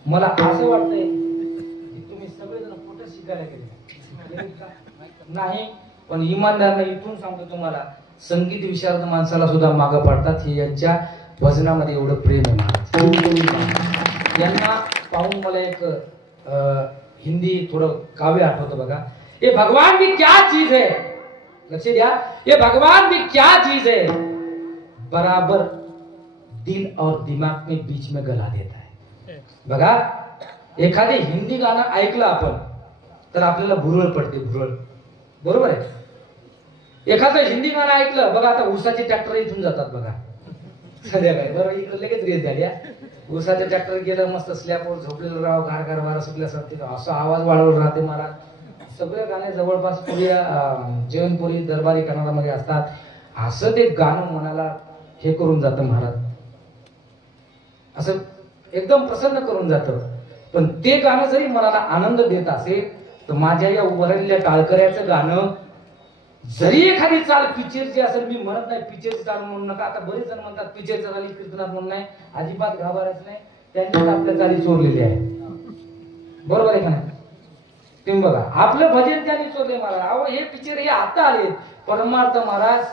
मला असं वाटतंय की तुम्ही सगळेजण कुठं शिकायला गेले नाही, पण इमानदारने इथून सांगतो तुम्हाला संगीत विशारद माणसाला सुद्धा मागं पडतात. हे यांच्या भजनामध्ये एवढं प्रेम आहे महाराज. यांना पाहून मला एक हिंदी थोडं काव्य आठवतं बघा. ये भगवान भी क्या चीज है, लक्ष द्या, ये भगवान भी क्या चीज है, बराबर दिल और दिमाग में बीच में गला देता है. बघा एखादे हिंदी गाणं ऐकलं आपण तर आपल्याला भुरळ पडते, भुरळ. बरोबर आहे. एखादं हिंदी गाणं ऐकलं बघा, आता ऊसाचे ट्रॅक्टर इथून जातात बघा संध्याकाळी, बरोबर इकडे लगेच रेस झाली. ऊसाचे ट्रॅक्टर गेलं मस्त स्लॅपवर झोपलेलं राव, गार गार वारा सुटल्यासारखे असा आवाज वाढवून राहते महाराज. सगळे गाणे जवळपास पुरी जैनपुरी दरबारी कन्नडामध्ये असतात. असं ते गाणं मनाला हे करून जातं महाराज, असं एकदम प्रसन्न करून जातं. पण ते गाणं जरी मनाला आनंद देत असेल तर माझ्या या उभारलेल्या टाळकऱ्याचं गाणं जरी एखादी चाल पिक्चरची असेल, मी म्हणत नाही पिक्चरची चाल म्हणू नका, आता बरेच जण म्हणतात पिक्चरच्या चाली कीर्तनात म्हणून नाही, अजिबात घाबरायचं नाही, त्यांनी आपल्या चाली चोरलेली आहे. बरोबर आहे का नाही? तुम्ही बघा आपलं भजन त्यांनी चोरले महाराज. अहो हे पिक्चर हे आता आले, परमार्थ महाराज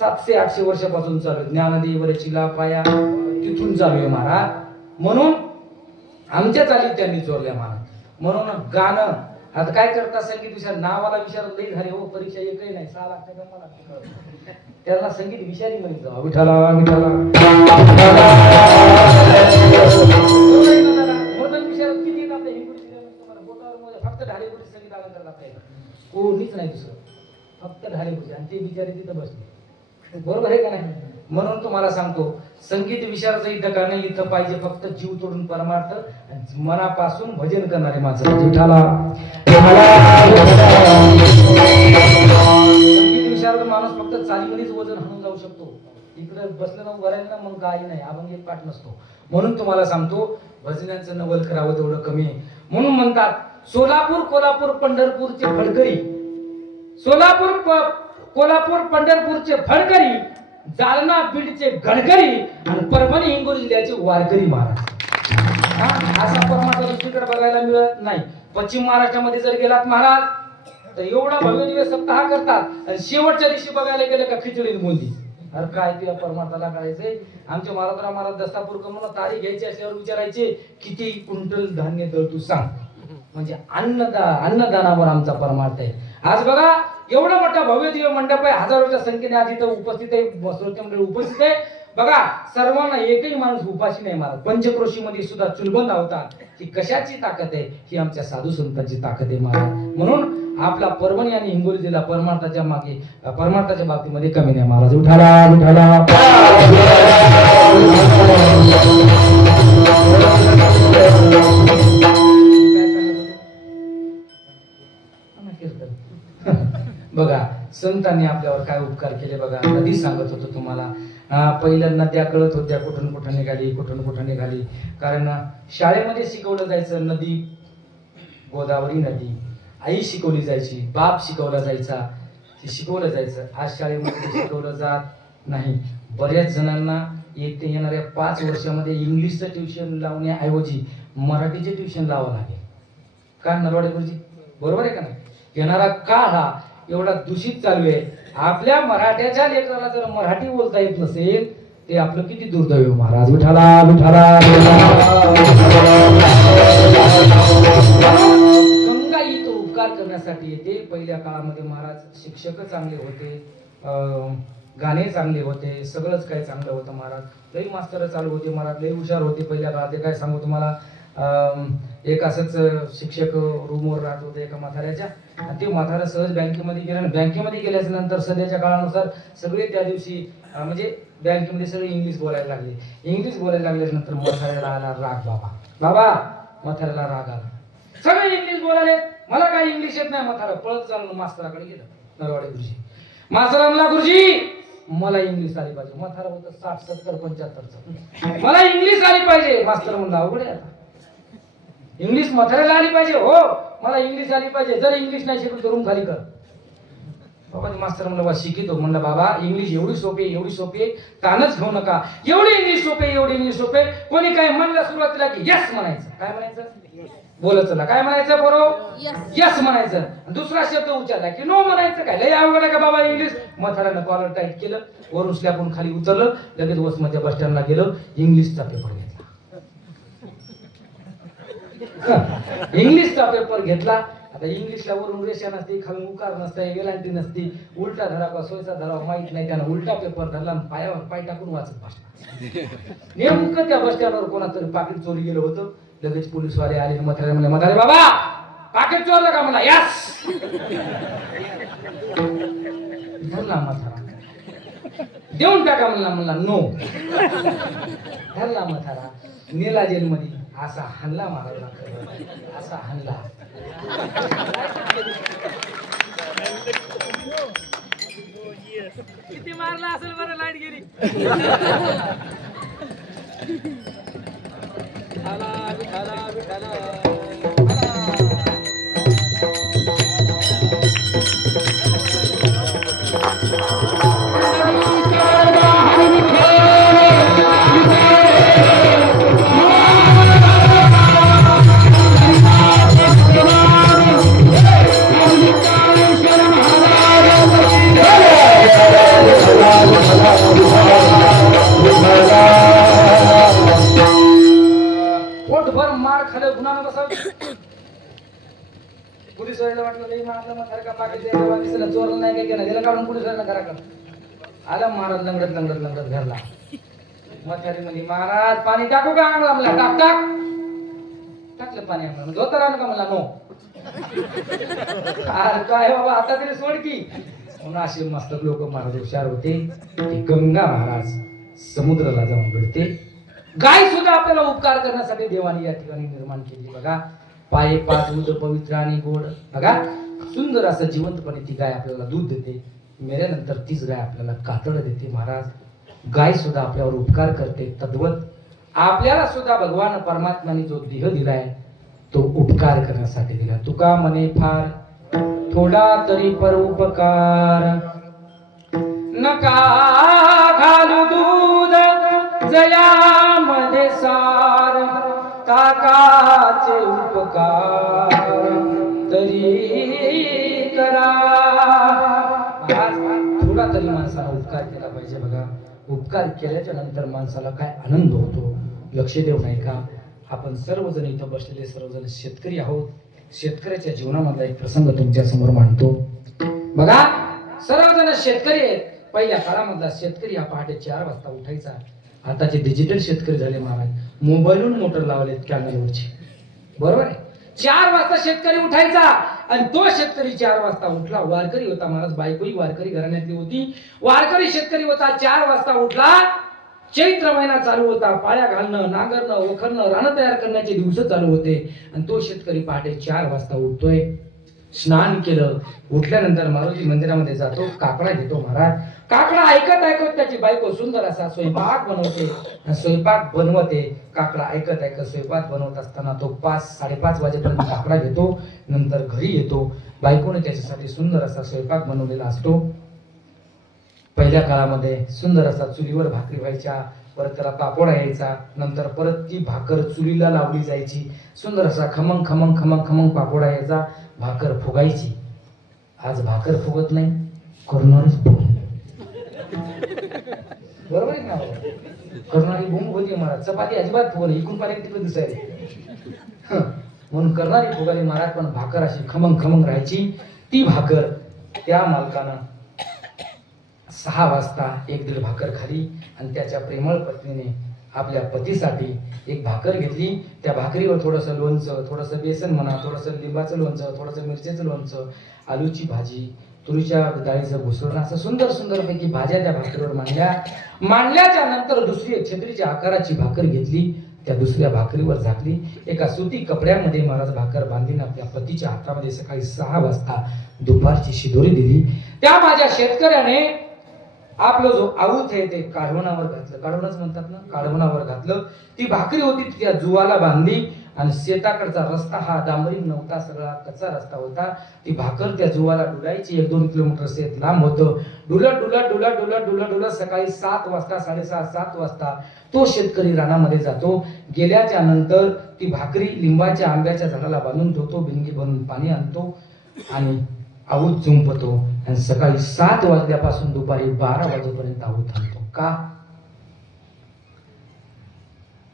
700-800 वर्षापासून चालू आहे. ज्ञानदेव चिला पाया तिथून चालू आहे महाराज. म्हणून आमच्या चाली त्यांनी चोरल्या महाराज. म्हणून गाणं आता काय करता संगीत विचार नावाला विचारत लई झाले हो, परीक्षा एकही नाही 6 लाख टक्के मला त्याला संगीत विचारी म्हणत जावा विठाला विठाला विचारत किती येतात तुम्हाला बोटावर फक्त ढालेपुरी संगीत अलंकार लागता येईल, कोणीच नाही दुसरं, फक्त ढालेपुरी. आणि ते बिचारे तिथं बसले. बरोबर आहे का नाही? म्हणून तुम्हाला सांगतो संगीत विचाराचं इथं का नाही, इथं पाहिजे फक्त जीव तोडून परमार्थ मनापासून भजन करणारे माणसं. विठाला संगीत विशारद माणूस फक्त चालीमध्येच वजन हाणून जाऊ शकतो. इकडे बसलं ना उभं राहिलं ना मग काही नाही, अभंग एक पाठ नसतो. म्हणून तुम्हाला सांगतो भजनांचं नवल करावं तेवढं कमी आहे. म्हणून म्हणतात सोलापूर कोल्हापूर पंढरपूरचे फडकरी, सोलापूर कोल्हापूर पंढरपूरचे फडकरी, जालना बीडचे गडकरी आणि परभणी हिंगोली जिल्ह्याचे वारकरी महाराज. असा परमार्थ दुसरीकडे बघायला मिळत नाही. पश्चिम महाराष्ट्रामध्ये जर गेलात महाराज तर एवढा भव्य दिवस सप्ताह करतात आणि शेवटच्या दिवशी बघायला गेलं का खिचडी बुंदी. अरे काय तुला परमार्थाला करायचंय? आमचे महाराज महाराज दस्तापूर करून तारीख घ्यायची असल्यावर विचारायचे किती क्विंटल धान्य दळ तू सांग, म्हणजे अन्नदानावर आमचा परमार्थ आहे. आज बघा एवढा मोठा भव्य दिव्य मंडप आहे, हजारोच्या संख्येने आज इथं उपस्थित आहे, श्रोते मंडळी उपस्थित आहे. बघा सर्वांना एकही माणूस उपाशी नाही महाराज. पंचक्रोशी मध्ये सुद्धा चुलबंद होतात. ही कशाची ताकद आहे? ही आमच्या साधू संतांची ताकद आहे महाराज. म्हणून आपला परभणी आणि हिंगोली जिल्हा परमार्थाच्या मागे परमार्थाच्या बाबतीमध्ये कमी नाही महाराज. उठाला उठाला बघा संतांनी आपल्यावर काय उपकार केले बघा. कधी सांगत होतो तुम्हाला, पहिल्या नद्या कळत होत्या कुठून कुठं निघाली, कुठून कुठं निघाली. कारण शाळेमध्ये शिकवलं जायचं नदी, गोदावरी नदी, आई शिकवली जायची, बाप शिकवला जायचा, हे शिकवलं जायचं. आज शाळेमध्ये शिकवलं जात नाही. बऱ्याच जणांना येणाऱ्या 5 वर्षामध्ये इंग्लिशचं ट्युशन लावण्याऐवजी मराठीचे ट्युशन लावावं लागेल. का नरवाडे गुरुजी? बरोबर आहे का नाही? येणारा काळ हा एवढा दूषित चालू आहे. आपल्या मराठ्याच्या लेकराला जर मराठी बोलता येत नसेल ते आपलं किती दुर्दैव महाराज. विठाला विठाला गंगा ही तो उपकार करण्यासाठी येते. पहिल्या काळामध्ये महाराज शिक्षक चांगले होते, गाणे चांगले होते, सगळंच काही चांगलं होतं महाराज. लई मास्तर चालू होते महाराज, लई हुशार होते पहिल्या काळात. ते काय सांगू तुम्हाला, एक असंच शिक्षक रूमवर राहत होते एका म्हाताऱ्याच्या, आणि ते म्हातारा सहज बँकेमध्ये गेला. बँकेमध्ये गेल्याच्या नंतर सध्याच्या काळानुसार सगळे त्या दिवशी म्हणजे बँकेमध्ये सगळे इंग्लिश बोलायला लागले. इंग्लिश बोलायला लागल्यानंतर म्हाताऱ्याला आला राग. बाबा म्हाताऱ्याला राग आला, सगळे इंग्लिश बोलायले, मला काही इंग्लिश येत नाही. म्हातारा पळत चालून मास्तराकडे गेलं. नरवाडे गुरुजी, मास्तर म्हणला गुरुजी मला इंग्लिश आली पाहिजे. म्हातारा होतं 60, 70, 75चं. मला इंग्लिश आली पाहिजे. मास्तर म्हणलं अवघड आहे आता. इंग्लिश म्हाताऱ्याला आली पाहिजे. हो मला इंग्लिश आली पाहिजे. जर इंग्लिश नाही शिकलो तर रूम खाली कर. बाबा मास्तर म्हणलं बा शिकितो. म्हणलं बाबा इंग्लिश एवढी सोपी आहे, एवढी सोपी आहे, ताणच घेऊ नका. एवढी इंग्लिश सोपी आहे, एवढी इंग्लिश सोपी आहे. कोणी काय म्हणलं सुरुवातीला की यस म्हणायचं. काय म्हणायचं? बोलत चला. काय म्हणायचं बरोबर? यस म्हणायचं. दुसरा शब्द उच्चारला की नो म्हणायचं. काय लय अवघड आहे का बाबा इंग्लिश? म्हाताऱ्यानं कॉलर टाईट केलं, वरून स्लॅबून खाली उतरलं, लगेच वसमतच्या बस स्टँडला गेलो, इंग्लिशचा पेपर घेतला. इंग्लिशचा पेपर घेतला. आता इंग्लिशला वरून रेषा नसते, खालून उकार नसते, वेलांटी नसते, उलटा धरा का सोयचा धरा माहित नाही. त्यानं उलटा पेपर धरला, पायावर पाय टाकून वाचत बसला. नेमकं त्या बस स्टँडवर कोणातरी पाकिट चोरी गेलं होतं. लगेच पोलीसवाले आले. म्हातारे म्हणले म्हातारे बाबा पाकिट चोरलं का? म्हणला यस. धरला म्हातारा. देऊन टाका म्हणला. म्हणला नो. धरला म्हातारा. नेला जेलमध्ये. असा हल्ला मारला, असा हल्ला. किती मारला असेल बरं? लाईट गेली. पोटभर मार खाल्लं गुन्हा बसावं. पोलीस वाल्याला वाटलं नाही मारलं मग सारखा पाकिट दिसलं, चोरलं नाही काय केलं, गेलं काढून पोलीस वाल्याला घराकडं आला. महाराज लंगडत लंगडत लंगडत घरला. म्हातारी म्हणे महाराज पाणी टाकू का अंगला? म्हणला टाक टाक. टाकलं पाणी अंगला. धोतर आण का? म्हणला नो. काय बाबा आता तरी सोड की. म्हणून असे मस्तक लोक महाराज हुशार होते की गंगा महाराज समुद्राला जाऊन भिडते. गाय सुद्धा आपल्याला उपकार करण्यासाठी देवाने या ठिकाणी निर्माण केली. बघा पाये पाच दूध पवित्र आणि गोड. बघा सुंदर असं जिवंतपणे ती गाय आपल्याला दूध देते. मेल्यानंतर तीच गाय आपल्याला कातड देते. महाराज गाय सुद्धा आपल्यावर उपकार करते. तद्वत आपल्याला सुद्धा भगवान परमात्म्याने जो देह दिलाय तो उपकार करण्यासाठी दिला. तुका म्हणे फार थोडा तरी परोपकार. नका घालू दूध जयामध्ये सार. काकाचे उपकार तरी करा. थोडा तरी माणसाला उपकार केला पाहिजे. बघा उपकार केल्याच्या नंतर माणसाला काय आनंद होतो. लक्ष देऊ नाही का? आपण सर्वजण इथं बसलेले सर्वजण शेतकरी आहोत. शेतकऱ्याच्या जीवनामधला एक प्रसंग तुमच्या समोर मांडतो. बघा सर्वजण शेतकरी आहेत. पहिल्या काळामधला शेतकरी हा पहाटे 4 वाजता उठायचा. आताचे डिजिटल शेतकरी झाले महाराज. मोबाईलवरून मोटर लावलेत कॅमेऱ्यावरची. बरोबर आहे. 4 वाजता शेतकरी उठायचा आणि तो शेतकरी 4 वाजता उठला. वारकरी होता महाराज. बायकोही वारकरी घराण्यातली होती. वारकरी शेतकरी होता. 4 वाजता उठला. चैत्र महिना चालू होता. पाळ्या घालणं, नांगरणं, वखरणं, रानं तयार करण्याचे दिवस चालू होते आणि तो शेतकरी पहाटे 4 वाजता उठतोय. स्नान केलं. उठल्यानंतर मारुती मंदिरामध्ये जातो. काकडा घेतो महाराज. काकडा ऐकत ऐकत त्याची बायको सुंदर असा स्वयंपाक बनवते. स्वयंपाक बनवते. काकडा ऐकत ऐकत स्वयंपाक बनवत असताना तो 5-5:30 वाजेपर्यंत काकडा घेतो. नंतर घरी येतो. बायकोने त्याच्यासाठी सुंदर असा स्वयंपाक बनवलेला असतो. पहिल्या काळामध्ये सुंदर असा चुलीवर भाकरी व्हायच्या. परत त्याला पापोडा यायचा. नंतर परत ती भाकर चुलीला लावली जायची. सुंदर असा खमंग खमंग खमंग खमंग पापोडा यायचा. भाकर फुगायची. आज भाकर फुगत नाही, करणारीच फुगत. बरोबर आहे ना? करणारी बोंब होती महाराज. चपाती अजिबात फुगली. इकडून पाणी तिकडे दिसायला. म्हणून करणारी फुगाली महाराज. पण भाकर अशी खमंग खमंग राहायची. ती भाकर त्या मालकानं 6 वाजता 1-1.5 भाकर खाली आणि त्याच्या प्रेमळ पत्नीने आपल्या पतीसाठी एक भाकर घेतली. त्या भाकरीवर थोडंसं लोणचं, थोडंसं बेसन म्हणा, थोडंसं लिंबाचं लोणचं, थोडंसं मिरचीचं लोणचं, आलूची भाजी, तुरीच्या डाळीचं घुसळणं, असं सुंदर सुंदर पैकी भाज्या त्या भाकरीवर मांडल्या. मांडल्याच्या नंतर दुसरी एक छत्रीच्या आकाराची भाकर घेतली. त्या दुसऱ्या भाकरीवर झाकली. एका सुती कपड्यामध्ये महाराज भाकर बांधली. आपल्या पतीच्या हातामध्ये सकाळी 6 वाजता दुपारची शिदोरी दिली. त्या माझ्या शेतकऱ्याने आपलं जो आऊत आहे ते काढवणावर घातलं, काढवणच म्हणतात ना, काढवणावर घातलं. ती भाकरी होती त्या जुवाला बांधली आणि शेताकडचा रस्ता हा डांबरी नव्हता, सगळा कच्चा रस्ता होता. ती भाकर त्या जुवाला डुलायची. 1-2 किलोमीटर शेत लांब होतं. डुलत डुलत डुलत डुलत डुलत डुलत सकाळी 7 वाजता 6:30-7 वाजता तो शेतकरी रानामध्ये जातो. गेल्याच्या नंतर ती भाकरी लिंबाच्या आंब्याच्या झाडाला बांधून ठेवतो, बिंगी भरून पाणी आणतो आणि आऊत जुंपतो आणि सकाळी 7 वाजल्यापासून दुपारी 12 वाजेपर्यंत आऊत आणतो. का?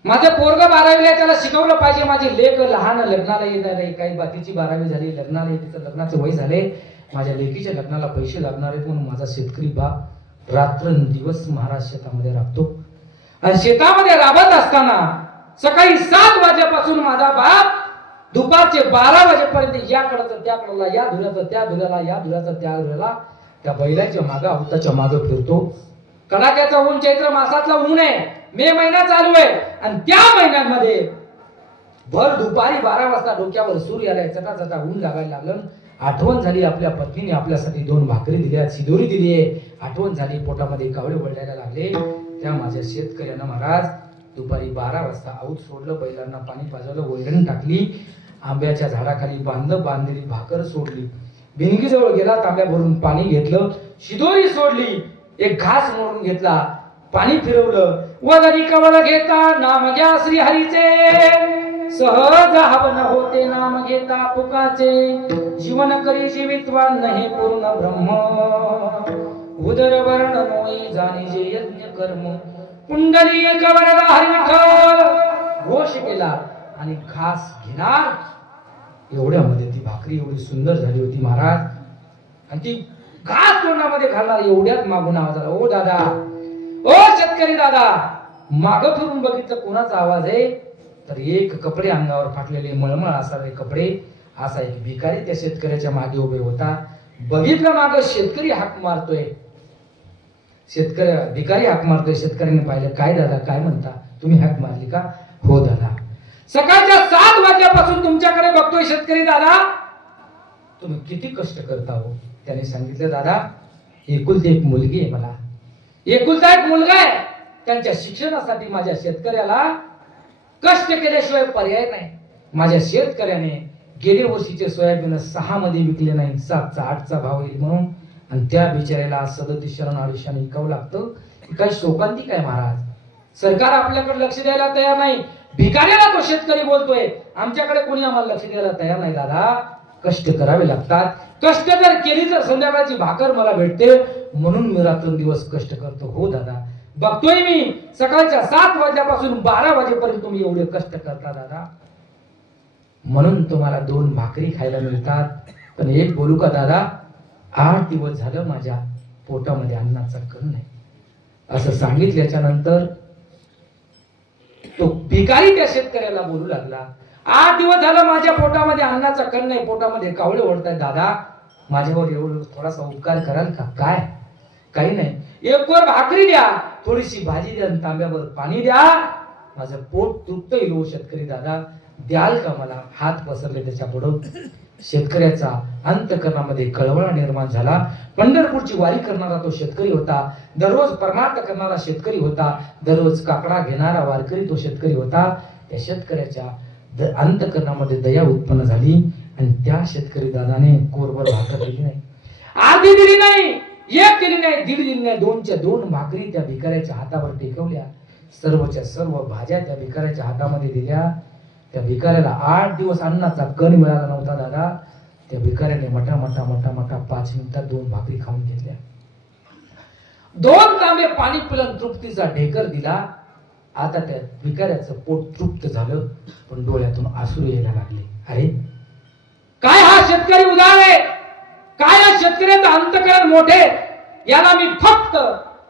माझं पोरग 12वीला, त्याला शिकवलं पाहिजे. माझी लेक लहान, लग्नाला येणार आहे, काही बाकीची 12वी झाली, लग्नाला तिचं लग्नाचे वय झाले, माझ्या लेकीच्या लग्नाला पैसे लागणार आहेत म्हणून माझा शेतकरी बाप रात्रंदिवस महाराज शेतामध्ये राबतो. आणि शेतामध्ये राबत असताना सकाळी 7 वाजेपासून माझा बाप दुपारचे 12 वाजेपर्यंत या कडाचं त्या कडाला, या धुऱ्याचं त्या धुऱ्याला, या धुऱ्याचं त्या धुऱ्याला, त्या बैलाच्या मागं अवताच्या मागं फिरतो. कडाक्याचा ऊन, चैत्र मासातला ऊन आहे, मे महिना चालू आहे आणि त्या महिन्यामध्ये भर दुपारी 12 वाजता डोक्यावर सूर्य आलाय, चटाचटा ऊन लागायला लागलं. आठवण झाली आपल्या पत्नीने आपल्यासाठी 2 भाकरी दिल्या, शिदोरी दिली आहे. आठवण झाली, पोटामध्ये कावळे वळायला लागले. त्या माझ्या शेतकऱ्यांना महाराज दुपारी 12 वाजता आऊत सोडलं, बैलांना पाणी पाजवलं, वैरण टाकली, आंब्याच्या झाडाखाली बांधलेली भाकर सोडली, भिंगीजवळ गेला, तांब्या भरून पाणी घेतलं, शिदोरी सोडली, एक घास मोडून घेतला, पाणी फिरवलं. वदनी कवळ घेता नाम घ्या श्री हरीचे, सहज हवन होते नाम घेता पुकाचे, जीवन करी जीवित्वान नाही पूर्ण ब्रह्म, उदर वर्ण नोई जाणे जे यज्ञ कर्म, कुंडली कवरला हरी विठ्ठल घोष केला आणि घास घेणार. एवढ्यामध्ये ती भाकरी एवढी सुंदर झाली होती महाराज, आणि ती घास तोंडामध्ये घालणार एवढ्यात मागून आवाज आला, ओ दादा, ओ शेतकरी दादा. मागं फिरून बघितलं कोणाचा आवाज आहे, तर एक कपडे अंगावर फाटलेले मळमळ असावे कपडे असा एक भिकारी त्या शेतकऱ्याच्या मागे उभे होता. बघितलं मागं शेतकरी हाक मारतोय, भिकारी हाक मारतोय. शेतकऱ्याने पाहिलं, काय दादा काय म्हणता, तुम्ही हाक मारली का? हो दादा, सकाळच्या 7 वाजल्यापासून तुमच्याकडे बघतोय शेतकरी दादा, तुम्ही किती कष्ट करता हो. त्याने सांगितलं, दादा एकुलती एक मुलगी आहे, मला एकुलता एक मुलगा आहे, त्यांच्या शिक्षणासाठी माझ्या शेतकऱ्याला कष्ट केल्याशिवाय पर्याय नाही. माझ्या शेतकऱ्याने गेल्या वर्षीचे सोयाबीन 6 मध्ये विकले नाही, 7चा 8चा भाव येईल म्हणून, आणि त्या बिचाऱ्याला 37 शरण 250 विकावं लागतं. काय शोकांतिक आहे महाराज. सरकार आपल्याकडे लक्ष द्यायला तयार नाही. भिकाऱ्याला तो शेतकरी बोलतोय, आमच्याकडे कोणी आम्हाला लक्ष द्यायला तयार नाही. दादा कष्ट करावे लागतात, कष्ट जर केली तर संध्याकाळची भाकर मला भेटते, म्हणून मी रात्रंदिवस कष्ट करतो. हो दादा, बघतोय मी सकाळच्या 7 वाजल्यापासून 12 वाजेपर्यंत तुम्ही एवढे कष्ट करता दादा, म्हणून तुम्हाला 2 भाकरी खायला मिळतात. पण एक बोलू का दादा, 8 दिवस झालं माझ्या पोटामध्ये अन्नाचा कण नाही. असं सांगितल्याच्या नंतर तो भिकारी त्या शेतकऱ्याला बोलू लागला, 8 दिवस झालं माझ्या पोटामध्ये अन्नाचा कण नाही, पोटामध्ये कावळे ओढतायत. दादा माझ्यावर एवढं थोडासा उपकार कराल का? काय? काही नाही, एक वर भाकरी द्या, थोडीशी भाजी द्या, तांब्यावर पाणी द्या, माझं पोट तृप्त येईल. हो शेतकरी दादा, द्याल का मला? हात पसरले त्याच्या पुढं. शेतकऱ्याचा अंतकरणामध्ये कळवळा निर्माण झाला. पंढरपूरची वारी करणारा तो शेतकरी होता, दररोज परमार्थ करणारा शेतकरी होता, दररोज काकडा घेणारा वारकरी तो शेतकरी होता. त्या शेतकऱ्याच्या अंतकरणामध्ये दया उत्पन्न झाली आणि त्या शेतकरी दादाने कोरभर भाकर दिली नाही, अर्धी दिली नाही, एक दिली नाही, 1.5 दिली नाही, 2च्या 2 भाकरी त्या भिकाऱ्याच्या हातावर टेकवल्या. सर्वच्या सर्व भाज्या त्या भिकाऱ्याच्या हातामध्ये दिल्या. त्या भिकाऱ्याला 8 दिवस अन्नाचा कण मिळाला नव्हता दादा. त्या भिकाऱ्याने मटा 5 मिनिटात 2 भाकरी खाऊन घेतल्या, 2 तांबे पाणी पिलं, तृप्तीचा ढेकर दिला. आता त्या भिकाऱ्याचं पोट तृप्त झालं, पण डोळ्यातून अश्रू यायला लागले. अरे काय हा शेतकरी उदार आहे, काय हा शेतकऱ्याचं अंतकरण मोठे, याला मी फक्त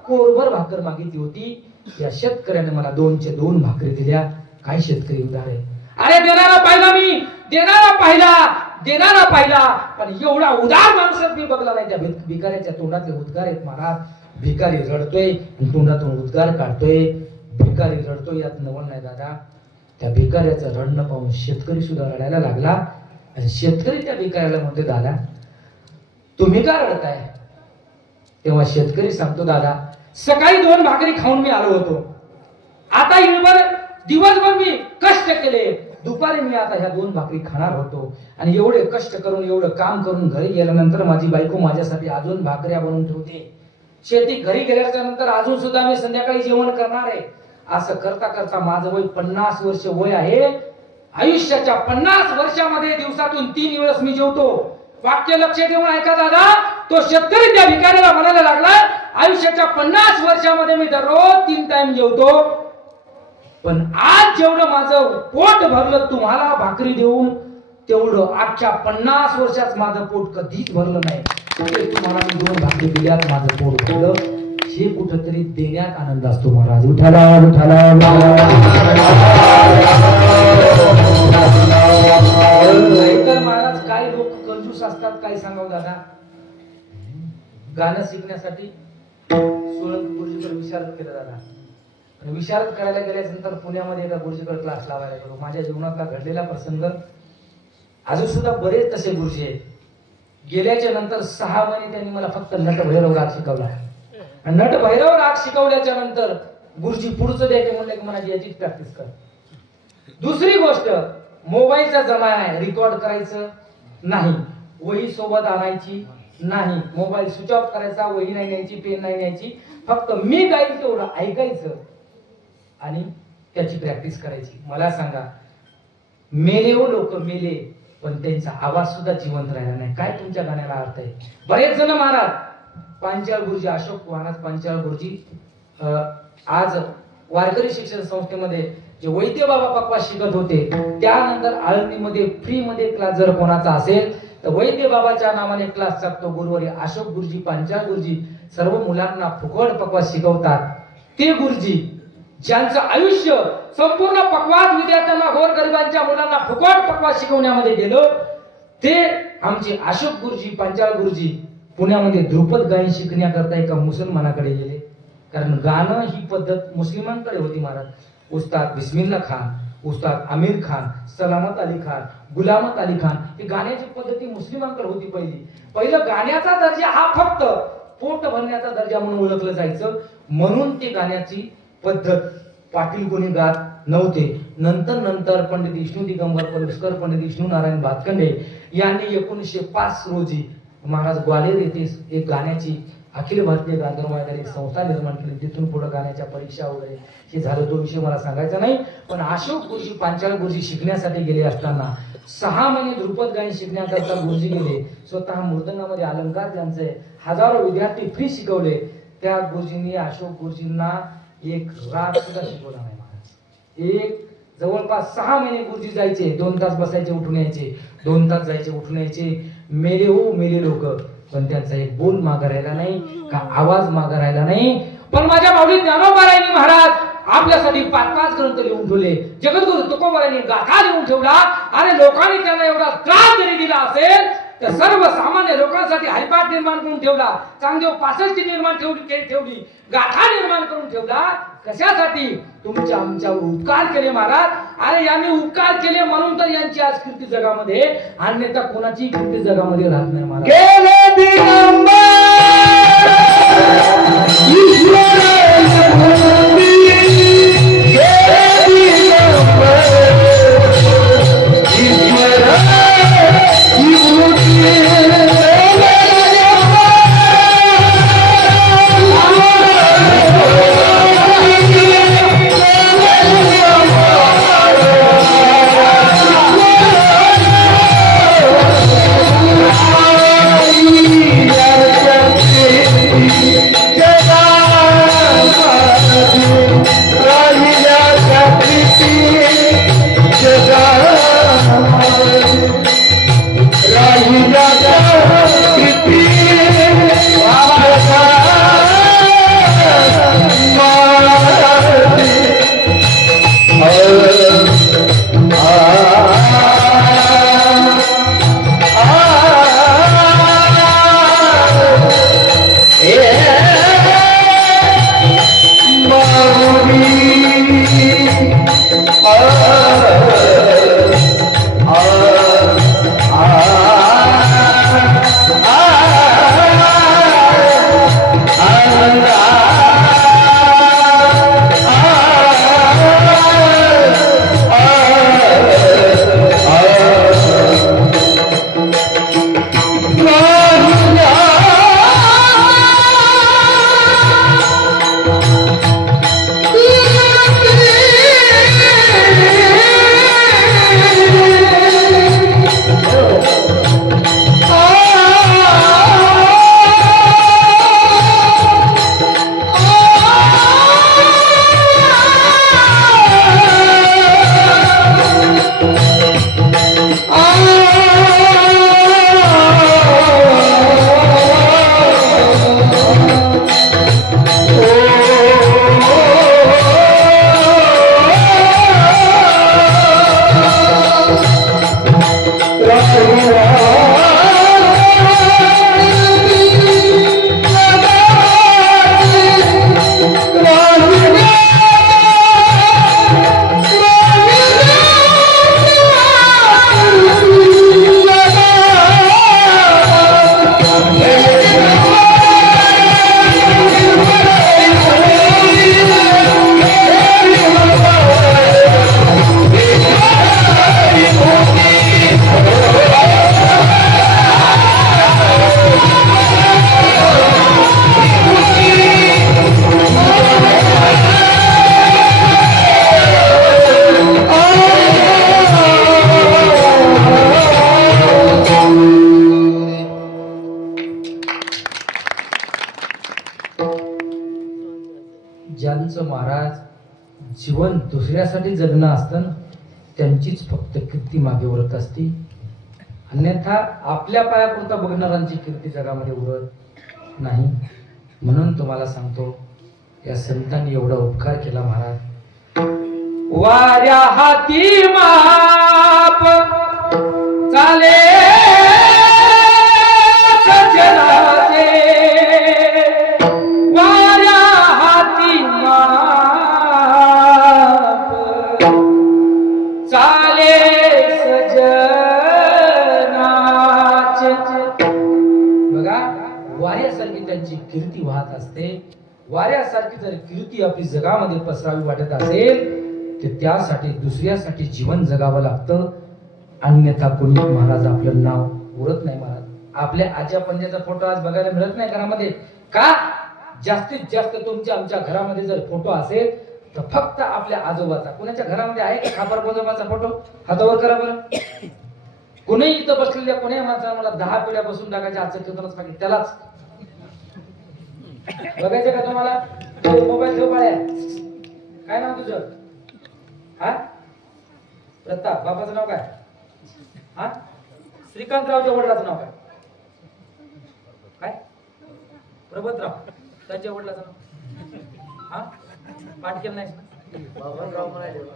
कोरभर भाकर मागितली होती, या शेतकऱ्याने मला 2च्या 2 भाकरी दिल्या. काय शेतकरी उदार आहे. अरे देणारा पाहिला मी, देणारा पाहिला, पण एवढा उदार माणूस मी बघला नाही. त्या भिकाऱ्याच्या तोंडातले उद्गार आहेत महाराज. भिकारी रडतोय आणि तोंडातून उद्गार काढतोय. भिकारी रडतोय यात नवल नाही दादा. त्या भिकाऱ्याचं रडणं पाहून शेतकरी सुद्धा रडायला लागला आणि शेतकरी त्या भिकाऱ्याला म्हणते, दादा तुम्ही का रडताय? तेव्हा शेतकरी सांगतो, दादा सकाळी 2 भाकरी खाऊन मी आलो होतो, आता दिवसभर मी कष्ट केले, दुपारी मी आता ह्या 2 भाकरी खाणार होतो, आणि एवढे कष्ट करून एवढं काम करून घरी गेल्यानंतर माझी बायको माझ्यासाठी अजून भाकऱ्या बनवून ठेवते, शेती घरी गेल्याच्या नंतर अजून सुद्धा मी संध्याकाळी जेवण करणार आहे. असं करता करता माझं वय 50 वर्ष वय आहे. आयुष्याच्या 50 वर्षामध्ये दिवसातून 3 वेळेस मी जेवतो. वाक्य लक्ष देऊन ऐका दादा, तो शेतकरी त्या भिकाऱ्याला म्हणायला लागला, आयुष्याच्या 50 वर्षामध्ये मी दररोज 3 टाइम जेवतो, पण आज जेवढं माझं पोट भरलं तुम्हाला भाकरी देऊन, तेवढं अख्ख्या 50 वर्षात माझं पोट कधीच भरलं नाही. तुम्हाला मी 2 भाकरी दिल्यात माझं पोट भरलं. हे कुठंतरी देण्यात आनंद असतो महाराज. उठाला उठाला नाहीतर महाराज काय लोक कंजूस असतात, काय सांगावं दादा. गाणं शिकण्यासाठी सोळंकी गुरुजीकडे विशारद केलं दादा. विशारद करायला गेल्यानंतर पुण्यामध्ये एका गुरुजीकडे क्लास लावायला गेलो. माझ्या जीवनातला घडलेला प्रसंग, अजून सुद्धा बरेच तसे गुरुजी आहेत. गेल्याच्या नंतर 6 महिने त्यांनी मला फक्त नट भैरव राग शिकवला. नट भैरव राग शिकवल्याच्या नंतर गुरुजी पुढचं द्यायचे म्हणले की मला याचीच प्रॅक्टिस कर. दुसरी गोष्ट, मोबाईलचा जमाना आहे, रेकॉर्ड करायचं नाही, वही सोबत आणायची नाही, मोबाईल स्विच ऑफ करायचा, वही नाही न्यायची, पेन नाही न्यायची, फक्त मी गाईल तेवढं ऐकायचं आणि त्याची प्रॅक्टिस करायची. मला सांगा, मेले हो लोक मेले, पण त्यांचा आवाज सुद्धा जिवंत राहिला नाही. काय तुमच्या गाण्याला अर्थ आहे? बरेच जण महाराज, पांचाळ गुरुजी, अशोक महाराज पांचाळ गुरुजी आज वारकरी शिक्षण संस्थेमध्ये जे वैद्य बाबा पक्वास शिकत होते, त्यानंतर आळंदीमध्ये फ्री मध्ये क्लास जर कोणाचा असेल तर वैद्य बाबाच्या नावाने क्लास चालतो. गुरुवारी अशोक गुरुजी, पांचाळ गुरुजी सर्व मुलांना फुकट पक्वास शिकवतात. ते गुरुजी ज्यांचं आयुष्य संपूर्ण पक्वास विद्यार्थ्यांना, गोरगरिबांच्या मुलांना फुकट पक्वास शिकवण्यामध्ये गेलं, ते आमचे अशोक गुरुजी, पांचाळ गुरुजी पुण्यामध्ये ध्रुपद गायन शिकण्याकरता एका मुसलमानाकडे गेले. कारण गाणं ही पद्धत मुस्लिमांकडे होती महाराज. उस्ताद बिस्मिल्ला खान, उस्ताद आमिर खान, सलामत अली खान, गुलामत अली खान, ही गाण्याची पद्धती मुस्लिमांकडे होती. पहिलं गाण्याचा दर्जा हा फक्त पोट भरण्याचा दर्जा म्हणून ओळखलं जायचं, म्हणून ती गाण्याची पद्धत पाटील कोणी गात नव्हते. नंतर पंडित विष्णू दिगंबर पलुस्कर, पंडित विष्णू नारायण भातखंडे यांनी 1905 रोजी महाराज ग्वालेर येथे एक गाण्याची अखिल भारतीय गांधर्व मैदानी एक संस्था निर्माण केली. तिथून पुढे गाण्याच्या परीक्षा वगैरे हे झालं, तो विषय मला सांगायचा नाही. पण अशोक गुरुजी, पांचाळ गुरुजी शिकण्यासाठी गेले असताना 6 महिने ध्रुपद गायन शिकण्याकरता गुरुजी गेले. स्वतः मृदंगामध्ये अलंकार त्यांचे हजारो विद्यार्थी फ्री शिकवले. त्या गुरुजींनी अशोक गुरुजींना एक राग सुद्धा शिकवला नाही महाराज. एक जवळपास 6 महिने गुरुजी जायचे, 2 तास बसायचे उठून यायचे, 2 तास जायचे उठून यायचे. मेले हो मेले लोक, पण त्यांचा एक बोल मागे राहिला नाही का आवाज मागे राहिला नाही. पण माझ्या माऊली ज्ञानोबारायांनी महाराज आपल्यासाठी 5-5 ग्रंथ लिहून ठेवले. जगद्गुरु तुकोबारायांनी गाथा लिहून ठेवला. आणि लोकांनी त्यांना एवढा त्रास जरी दिला असेल तर सर्वसामान्य लोकांसाठी हरिपाठ निर्माण करून ठेवला, चांगदेव 65 निर्माण ठेवली, गाथा निर्माण करून ठेवला. कशासाठी? तुमच्या आमच्यावर उपकार केले महाराज. अरे यांनी उपकार केले म्हणून तर यांची आज कीर्ती जगामध्ये, अन्यथा कोणाची कीर्ती जगामध्ये राहत नाही महाराज. Yeah. ज्यांचं महाराज जीवन दुसऱ्यासाठी जगणं असतं ना, त्यांचीच फक्त कीर्ती मागे उरत असते. अन्यथा आपल्या पायापुरता बघणाऱ्यांची कीर्ती जगामध्ये उरत नाही. म्हणून तुम्हाला सांगतो, या संतांनी एवढा उपकार केला महाराज. वाऱ्या हाती माप चाले सजनाचे, वाऱ्या हाती माप चाले सजनाचे. बघा, वाऱ्यासारखी त्यांची कीर्ती वाहत असते. वाऱ्यासारखी जर कीर्ती आपली जगामध्ये पसरावी वाटत असेल तर त्यासाठी दुसऱ्यासाठी जीवन जगावं लागतं. अन्यथा कोणी महाराज आपलं नाव उरत नाही. महाराज आपल्या आज्या पंजाचा फोटो आज बघायला मिळत नाही घरामध्ये का? जास्तीत जास्त तुमच्या आमच्या घरामध्ये जर फोटो असेल तर फक्त आपल्या आजोबाचा. कुणाच्या घरामध्ये आहे का खापर पंजोबाचा फोटो? हातावर करा बरं. कोणी इथं बसलेल्या कोणी माणसाला मला 10 पिढ्या बसून टाकायच्या आजचं कीर्तनच पाहिजे त्यालाच बघायचं का तुम्हाला? मोबाईल ठेव पाळ्या. काय नाव तुझं? हा, प्रताप. बाबाचं नाव काय? हा, श्रीकांतरावच्या वडिलाचं नाव काय? काय? प्रबतराव. त्यांच्या वडिलाचं नाव? हा, पाठ केलं नाहीस ना?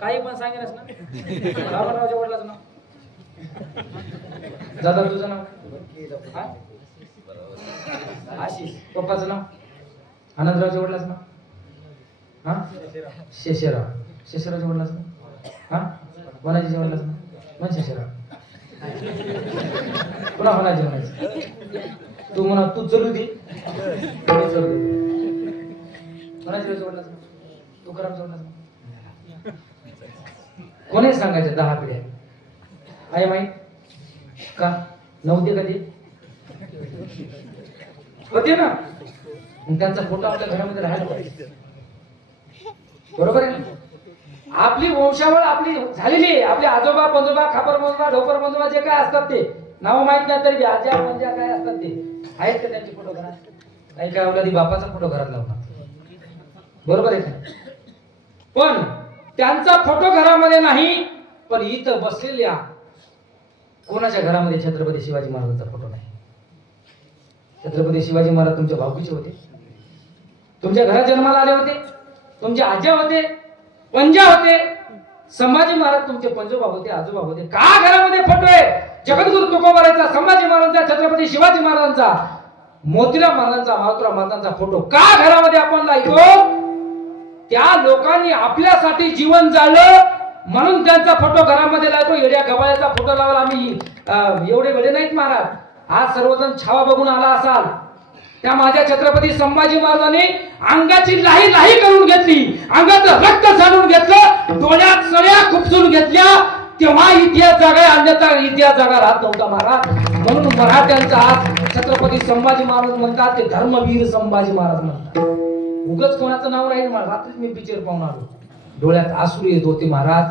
काही पण सांगेनच ना? बाबारावच्या वडिलाचं नाव? दादा तुझं नाव? हा, आशिष. पप्पाचं नाव? आनंदरावच्या वडिलाचं नाव? हा, शेषराव. शेषरावच्या वडिलाचं नाव? हा, वनाजीच्या वडिलाचं नाव? मन शेषराव. पुन्हा वनाजी म्हणायचं. तू म्हणा तू जरूर दे. वनाजीच्या वडिलाचं नाव? तुकारामच्या वडिलाचं नाव? कोणी सांगायचं 10 पिढ्या आहे माहित का? नव्हते कधी होते ना. त्यांचा फोटो आपल्या घरामध्ये राहायला पाहिजे. बरोबर आहे ना? आपली वंशावळ आपली झालेली आहे. आपले आजोबा पंजोबा खापर पंजोबा ढोपर पंजोबा जे काय असतात ते नाव माहित नाही तरी आज्या पंजा काय असतात ते आहेत का त्यांचे फोटो घरात? काही काय अवलादी बापाचा फोटो घरात लावणार. बरोबर आहे का? पण त्यांचा फोटो घरामध्ये नाही. पण इथं बसलेल्या कोणाच्या घरामध्ये छत्रपती शिवाजी महाराजांचा फोटो नाही? छत्रपती शिवाजी महाराज तुमच्या भाऊकीचे होते. तुमच्या घरात जन्माला आले होते. तुमचे आज्या होते, पंजा होते. संभाजी महाराज तुमचे पंजोबा होते, आजोबा होते. का घरामध्ये फोटो आहे? जगद्गुरु तुकोबाराचा, संभाजी महाराजांचा, छत्रपती शिवाजी महाराजांचा, मोतीराम महाराजांचा, मारुतीराव महाराजांचा फोटो का घरामध्ये आपण लावतो? त्या लोकांनी आपल्यासाठी जीवन जाळलं म्हणून त्यांचा फोटो घरामध्ये लावतो. येड्या गबाळ्याचा फोटो लावला आम्ही एवढे वेळे नाहीत महाराज. आज सर्वजण छावा बघून आला असाल. त्या माझ्या छत्रपती संभाजी महाराजांनी अंगाची लाही लाही करून घेतली, अंगाचं रक्त जाणून घेतलं, डोळ्यात सळ्या खुपसून घेतल्या, तेव्हा इतिहास जागा, अन्यथा इतिहास जागा राहत नव्हता महाराज. म्हणून मराठ्यांचा आज छत्रपती संभाजी महाराज म्हणतात ते धर्मवीर संभाजी महाराज म्हणतात. उगाच कोणाचं नाव राहील? रात्रीच मी पिक्चर पाहून आलो, डोळ्यात आसरू येत होते महाराज.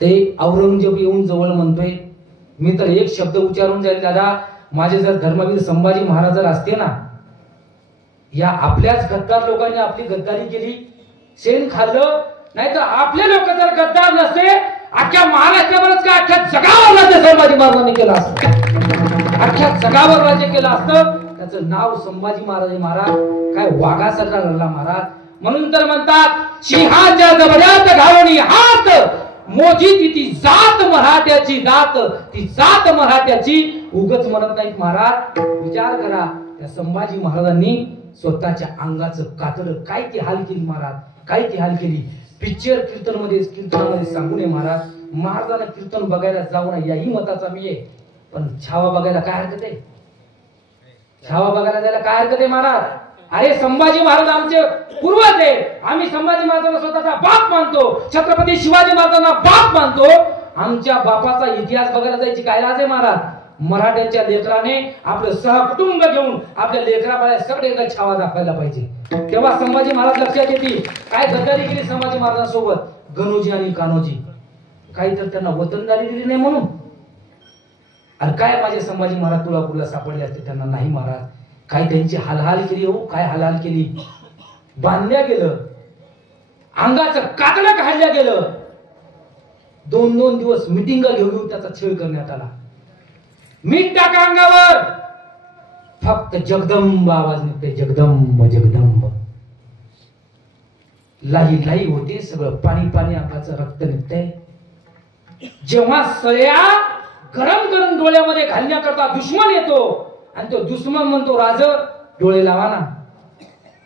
ते औरंगजेब येऊन जवळ म्हणतोय, मी तर एक शब्द उच्चारून जाईल दादा, माझे जर धर्मवीर संभाजी महाराज जर असते ना, या आपल्याच गद्दार लोकांनी आपली गद्दारी केली, शेण खाल्लं, नाही तर आपले लोक जर गद्दार नसते, अख्ख्या महाराष्ट्रावरच का अख्ख्या जगावर राज्य संभाजी महाराजांनी केलं असतं. अख्ख्या जगावर राज्य केलं असतं. त्याचं नाव संभाजी महाराज. महाराज काय वाघासारखा लढला महाराज. म्हणून तर म्हणतात सिंहाच्या जबड्यात घालून हात, मोजी ती जात मराठ्याची दात, ती जात मराठ्याची. उगच म्हणत नाहीत महाराज. विचार करा, त्या संभाजी महाराजांनी स्वतःच्या अंगाचं कातड काय ती हाल केली महाराज, काय ती हाल केली. पिक्चर कीर्तनामध्ये सांगू नये महाराज. महाराजांना कीर्तन बघायला जाऊ नये याही मताचा मी आहे. पण छावा बघायला काय हरकत आहे? छावा बघायला जायला काय हरकत आहे महाराज? अरे संभाजी महाराज आमचे पूर्वज आहे. आम्ही संभाजी महाराजांना स्वतःचा बाप मानतो, छत्रपती शिवाजी महाराजांना बाप मानतो. आमच्या बापाचा इतिहास बघायला जायची काय लाज आहे महाराज? मराठ्यांच्या लेकराने आपलं सहकुटुंब घेऊन आपल्या लेकराबाळ्या सगळे छावा दाखवायला पाहिजे. तेव्हा संभाजी महाराज लक्षात येतील काय गद्दारी केली संभाजी महाराजांसोबत गणोजी आणि कान्होजी. काही तर त्यांना वतनदारी दिली नाही म्हणून. अरे काय माझे संभाजी महाराज तुळापूरला सापडले असते त्यांना? नाही महाराज. काय त्यांची हालहाल केली हो, काय हालहाल केली. बांधल्या गेलं अंगाचं कातडं काढलं गेलं. 2-2 दिवस मिटिंग घेऊन त्याचा छळ करण्यात आला. मीठ टाका अंगावर, फक्त जगदंब आवाज निघते, जगदंब जगदंब. लाई लाई होते, सगळं पाणी पाणी अंगाचं रक्त निघते. जेव्हा सळ्या गरम गरम डोळ्यामध्ये घालण्याकरता दुश्मन येतो आणि तो दुश्मन म्हणतो राज डोळे लावा ना.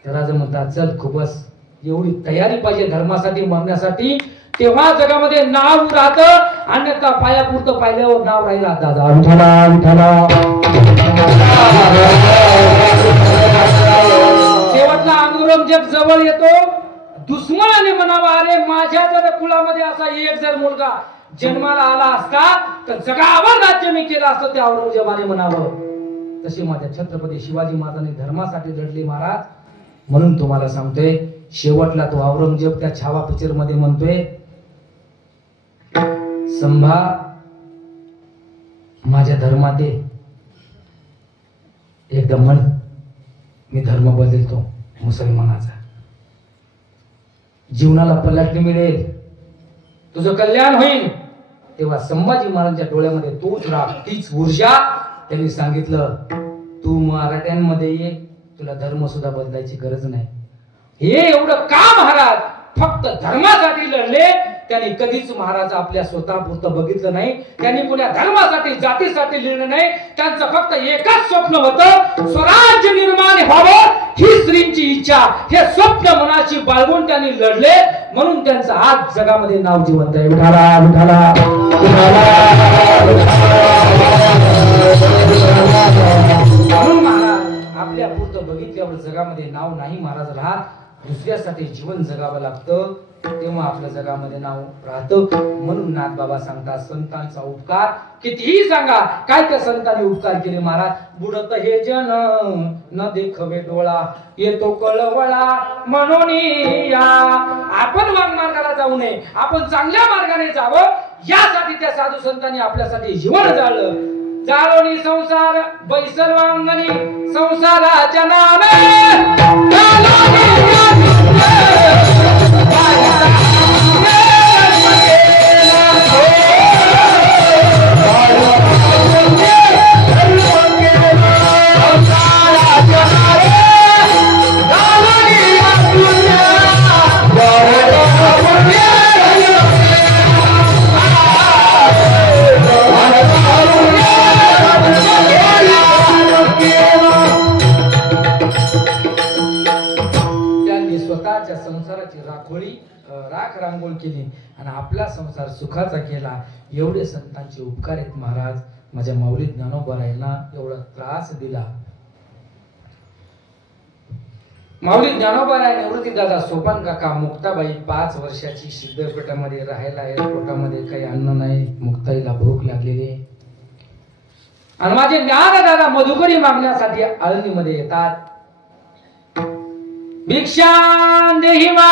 तर राजा म्हणतात चल खूपच, एवढी तयारी पाहिजे धर्मासाठी मरण्यासाठी, तेव्हा जगामध्ये नाव राहतं, अन्यथा पायापुरतं पाहिल्यावर नाव राहिला दादा विठाला विठाला. शेवटला औरंगजेब जवळ येतो. दुश्मनाने म्हणावा अरे माझ्या जर कुळामध्ये असा एक जर मुलगा जन्माला आला असता तर जगावर राज्य मी केलं असतं, त्या औरंगजेबाने म्हणावं. तसे माझ्या छत्रपती शिवाजी महाराजांनी धर्मासाठी लढले महाराज. म्हणून तुम्हाला सांगतोय, शेवटला तो औरंगजेब त्या छावा पिक्चर मध्ये म्हणतोय, संभा माझ्या धर्मात एकदम म्हण, मी धर्म बदलतो मुसलमानाचा, जीवनाला पलटणी मिळेल, तुझं कल्याण होईल. तेव्हा संभाजी महाराजांच्या डोळ्यामध्ये तोच राग, तीच ऊर्जा. त्यांनी सांगितलं तू मराठ्यांमध्ये ये, तुला धर्म सुद्धा बदलायची गरज नाही. हे एवढं का महाराज फक्त धर्मासाठी लढले. त्यांनी कधीच महाराज आपल्या स्वतःपुरतं बघितलं नाही. त्यांनी पुण्या धर्मासाठी जातीसाठी लढलं नाही. त्यांचं फक्त एकच स्वप्न होतं, स्वराज्य निर्माण व्हावं ही श्रींची इच्छा. हे स्वप्न मनाची बाळगून त्यांनी लढले, म्हणून त्यांचं आज जगामध्ये नाव जिवंत आहे. विठाला विठाला म्हणून महाराज आपल्या पुरतं बघितल्यावर जगामध्ये नाव नाही महाराज राहत. दुसऱ्यासाठी जीवन जगावं लागतं, तेव्हा आपल्या जगामध्ये नाव राहतं. म्हणून नाथबाबा सांगतात संतांचा उपकार कितीही सांगा, काय त्या संतांनी उपकार केले महाराज. बुडत हे जन न देखवे डोळा, येतो कळवळा म्हणून या. आपण वांगमार्गाला जाऊ नये, आपण चांगल्या मार्गाने जावं, यासाठी त्या साधू संतांनी आपल्यासाठी जीवन जाळलं. जाळोनी संसार बैसल वांगणी संसाराच्या नामे संसाराची राख रांगोळ केली आणि आपला संसार सुखाचा केला. एवढे संतांचे उपकार आहेत महाराज. माझ्या माऊली ज्ञानोबारायांना एवढा त्रास दिला. माऊली ज्ञानोबाराय निवृत्ती दादा सोपान काका मुक्ताबाई 5 वर्षाची सिद्धपीठामध्ये राहायला आहे. पोटामध्ये काही अन्न नाही, मुक्ताईला भूक लागलेली. आणि माझे ज्ञान दादा मधुकरी मागण्यासाठी आळंदीमध्ये येतात. भिक्षां देहि मा,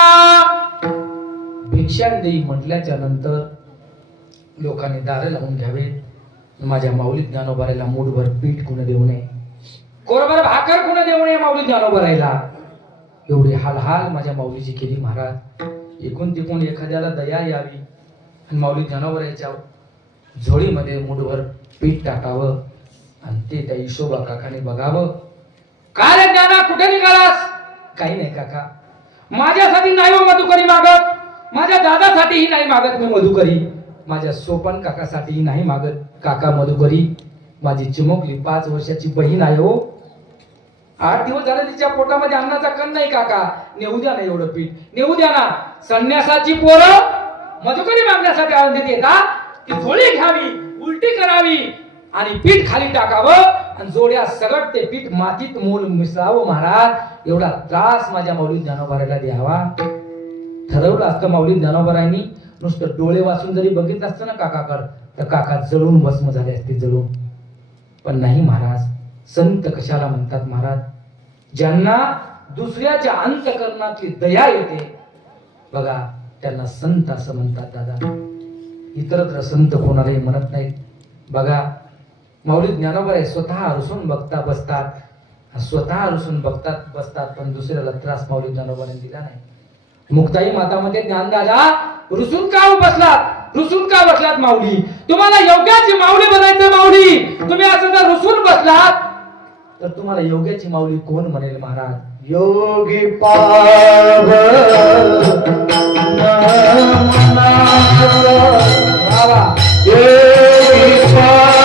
भिक्षां देही म्हटल्याच्या नंतर लोकांनी दार लावून घ्यावे. माझ्या माऊली ज्ञानोबारायला मूठभर पीठ कुणी देऊ नये, कोरभर भाकर कुणी देऊ नये. माऊली ज्ञानोबारायला एवढी हाल माझ्या माऊलीची केली महाराज. एकूण तिकून एखाद्याला दया यावी आणि माऊली ज्ञानोबारायच्या झोळीमध्ये मूठभर पीठ टाकावं आणि ते त्या हिशोबा काकाने बघावं. काय रे ज्ञाना, कुठे निघालास? काही नाही काका, माझ्यासाठी नाही हो मधुकरी मागत, माझ्या दादासाठीही नाही मागत मी मधुकरी, माझ्या सोपन काकासाठीही नाही मागत काका मधुकरी. माझी चिमुकली 5 वर्षाची बहीण आहे हो. 8 दिवस झाले तिच्या पोटामध्ये अन्नाचा कण नाही काका. नेऊ द्या ना एवढं पीठ, नेऊ द्या ना. संन्यासाची पोरं मधुकरी मागण्यासाठी आळंदीत येतात. ती झोळी घ्यावी, उलटी करावी आणि पीठ खाली टाकावं आणि जोड्या सगळं ते पीठ मातीत मूल मिसळावं महाराज. एवढा त्रास माझ्या माऊली ज्ञानोबारायला द्यावा. ठरवलं असतं माऊली ज्ञानोबारायांनी नुसतं डोळे वाचून जरी बघितलं असतं ना काकाकडं, तर काका जळून भस्म झाले असते, जळून. पण नाही महाराज. संत कशाला म्हणतात महाराज? ज्यांना दुसऱ्याच्या अंतःकरणातली दया येते बघा, त्यांना संत असं म्हणतात दादा. इतरत्र संत कोणालाही म्हणत नाहीत. बघा माऊली ज्ञानोबाराय स्वतः रुसून बघता बसतात, स्वतः रुसून बघतात बसतात, पण दुसऱ्याला त्रास माऊली ज्ञानोबारायांनी दिला नाही. मुक्ताई मातामध्ये ज्ञानदादा रुसून का बसलात? रुसून का बसलात माऊली? तुम्हाला योग्याची माऊली बनायचं माऊली. तुम्ही असं जर रुसून बसलात तर तुम्हाला योग्याची माऊली कोण म्हणेल महाराज? योगी पावन बाबा योगी पावन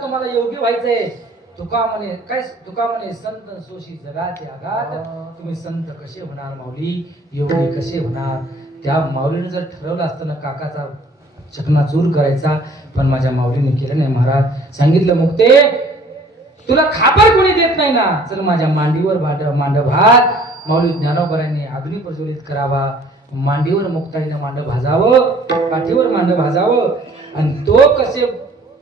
तुम्हाला योगी व्हायचंय. तुका म्हणे संत सोशी जगाचे आघात. तुम्ही संत कसे होणार माऊली? योगी कसे होणार? त्या माऊलीने जर ठरवलं असतं ना काकाचा चकनाचूर करायचा, पण माझ्या माऊलीने केलं नाही महाराज. सांगितलं मुक्ते तुला खापर कोणी देत नाही ना, चल माझ्या मांडीवर मांड भात. माऊली ज्ञानोबरांनी अग्नी प्रज्वलित करावा, मांडीवर मुक्ताईने मांड भाजावं, पाठीवर मांड भाजावं, आणि तो कसे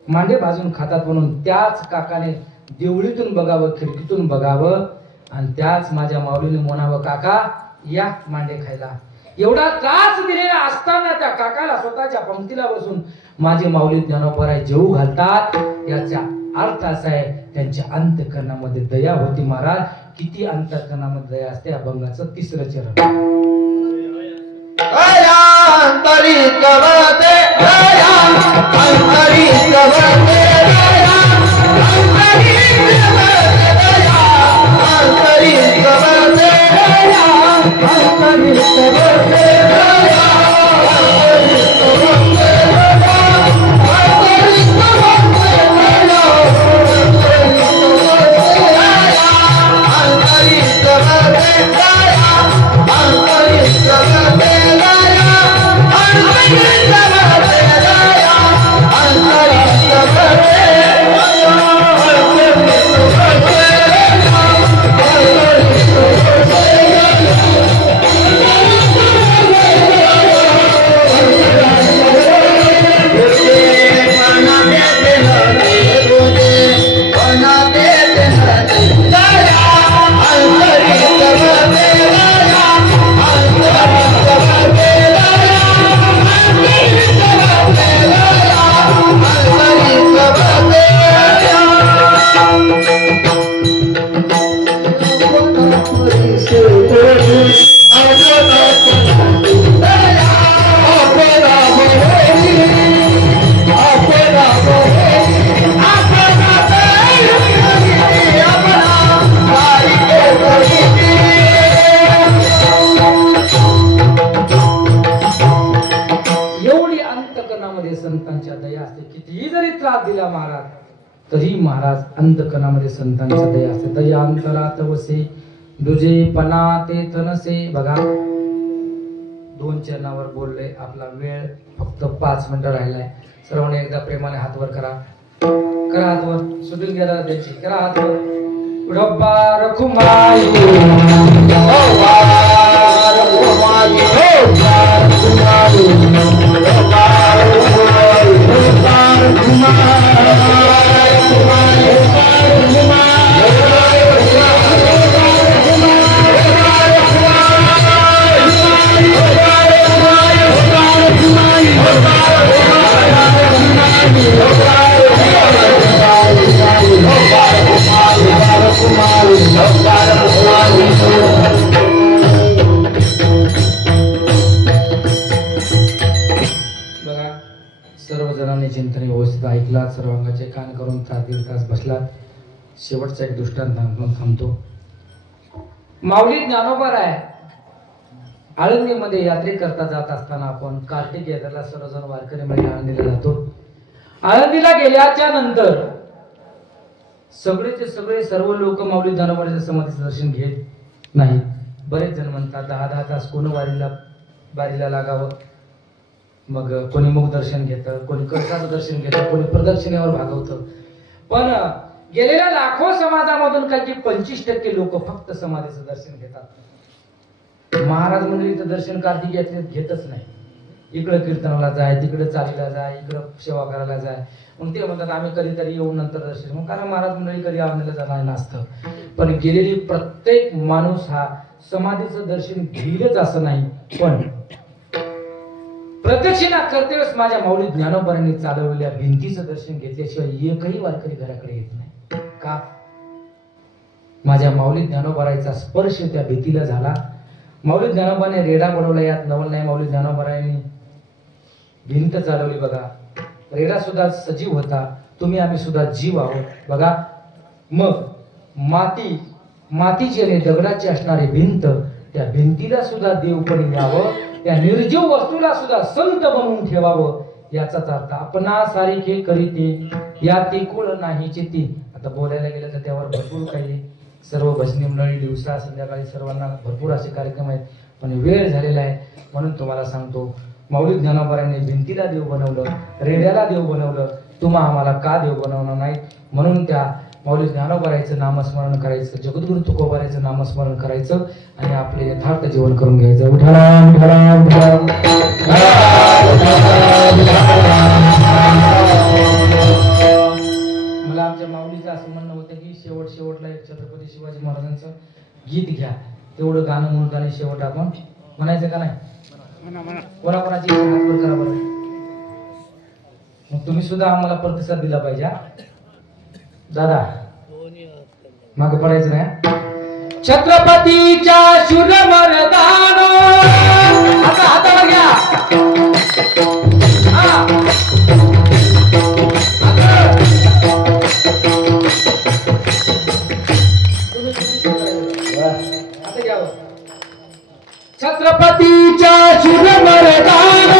मांडे भाजून खातात म्हणून त्याच काकाने देवळीतून बघावं, खिडकीतून बघावं, आणि त्याच माझ्या माऊलीने म्हणावं काका या मांडे खायला. एवढा त्रास दिलेला असताना त्या काकाला स्वतःच्या पंक्तीला बसून माझे माऊली ज्ञानोबराय जेवू घालतात. याचा अर्थ असा आहे त्यांच्या अंतःकरणामध्ये दया होती महाराज. किती अंतःकरणामध्ये दया असते? अभंगाचं 3रं चरण. अंतरी कवते दया, अंतरी कवते दया, अंतरी कवते दया, अंतरी कवते दया, अंतरी कवते दया, अंतरी कवते दया, अंतरी कवते दया, अंतरी कवते दया, अंतरी कवते संतांच्या दया असते. कितीही जरी त्रास दिला महाराज तरी महाराज अंतकरणामध्ये संतांच्या दया असते. दया अंतरात वसे दुजे पना ते तनसे बघा 2 चरणावर बोलले. आपला वेळ फक्त 5 मिनिटं राहिलाय. सर्वांनी एकदा प्रेमाने हातवर करा. करा हातवर. सुटून गेला त्याची. करा हातवर. रब्बार कुमाई सर्वजणांनी चिंतन व्यवस्थित ऐकलात. सर्वांगाचे कान करून 3 तास बसलात. शेवटचा एक दृष्टांत सांगून थांबतो. माऊली ज्ञानोबा आहे आळंदीमध्ये यात्रेकरता जात असताना आपण कार्तिक यात्रेला सर्वजण वारकरी मध्ये आळंदीला जातो. आळंदीला गेल्याच्या नंतर सगळेचे सगळे सर्व लोक माऊली ज्ञानोबाच्या समाधीचं दर्शन घेत नाहीत. बरेच जण म्हणतात 10-10 तास कोण बारीला लागावं. मग कोणी मुख दर्शन घेतं, कोणी कळसाचं दर्शन घेतं, कोणी प्रदक्षिणेवर भागवतं. पण गेलेल्या लाखो समाजामधून काही 25% लोक फक्त समाधीचं दर्शन घेतात. महाराज मंडळीचं दर्शन कार्तिक यात्रेत घेतच नाही. इकडं कीर्तनाला जाय, तिकडे चालीला जाय, इकडं सेवा करायला जाय. मग ते म्हणतात आम्ही कधीतरी येऊन नंतर दर्शन. मग कारण महाराज मंडळी कधी आळंदीला जाणार नसतं. पण गेलेली प्रत्येक माणूस हा समाधीचं दर्शन घेईलच असं नाही. पण प्रदक्षिणा करते वेळेस माझ्या माऊली ज्ञानोबांनी चालवलेल्या भिंतीचं दर्शन घेतल्याशिवाय एकही वारकरी घराकडे येत नाही. का? माझ्या माऊली ज्ञानोबारायचा स्पर्श त्या भिंतीला झाला. माऊली ज्ञानोबाने रेडा बनवला. यात नवल नाही. माऊली ज्ञानोबारायांनी भिंत चालवली बघा. रेडा सुद्धा सजीव होता. तुम्ही आम्ही सुद्धा जीव आहोत बघा. मग मातीची आणि दगडाची असणारी भिंत, त्या भिंतीला सुद्धा देवपणी यावं, त्या निर्जीव वस्तूला सुद्धा संत बनवून ठेवावं. याचाच अर्थ आपणा सारिखे करीते या तिकुळ नाही चिती. आता बोलायला गेलं तर त्यावर भरपूर काही सर्व भजनी मंडळी दिवसा संध्याकाळी सर्वांना भरपूर असे कार्यक्रम आहेत. पण वेळ झालेला आहे म्हणून तुम्हाला सांगतो. माऊली ज्ञानोबारांनी भिंतीला देव बनवलं, रेड्याला देव बनवलं. तुम्हा आम्हाला का देव बनवणार नाही? म्हणून त्या माऊली ज्ञानोबारायचं नामस्मरण करायचं, जगद्गुरु तुकोबारायचं नामस्मरण करायचं आणि आपले यथार्थ जीवन करून घ्यायचं. विठ्ठल मला आमच्या माऊलीचं असं म्हणणं होतं की शेवटला एक छत्रपती शिवाजी महाराजांचं गीत घ्या. तेवढं गाणं म्हणून आणि शेवट आपण म्हणायचं का नाही? कोणाकोणाची हात वर करा बरं. मग तुम्ही सुद्धा आम्हाला प्रतिसाद दिला पाहिजे. दादा मागे पडायचं नाही. छत्रपतीच्या शूर मर्दान आता हाताला घ्या. आता घ्या. छत्रपतीच्या शूर मर्दान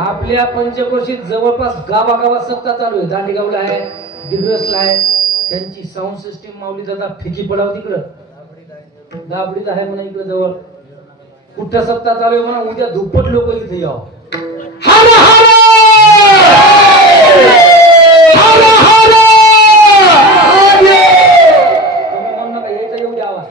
आपल्या पंचक्रोशीत जवळपास गावागावात सत्ता चालू आहे. दांडेगावला आहे, दिग्रसला आहे. त्यांची साऊंड सिस्टीम माऊली दादा फिकी पडाव तिकडं दाबडीत आहे म्हणा इकडे जवळ. कुठं सत्ता चालू आहे म्हणा. उद्या दुप्पट लोक इथे यावं. तुम्ही म्हणू नका यायचं एवढी आवाज.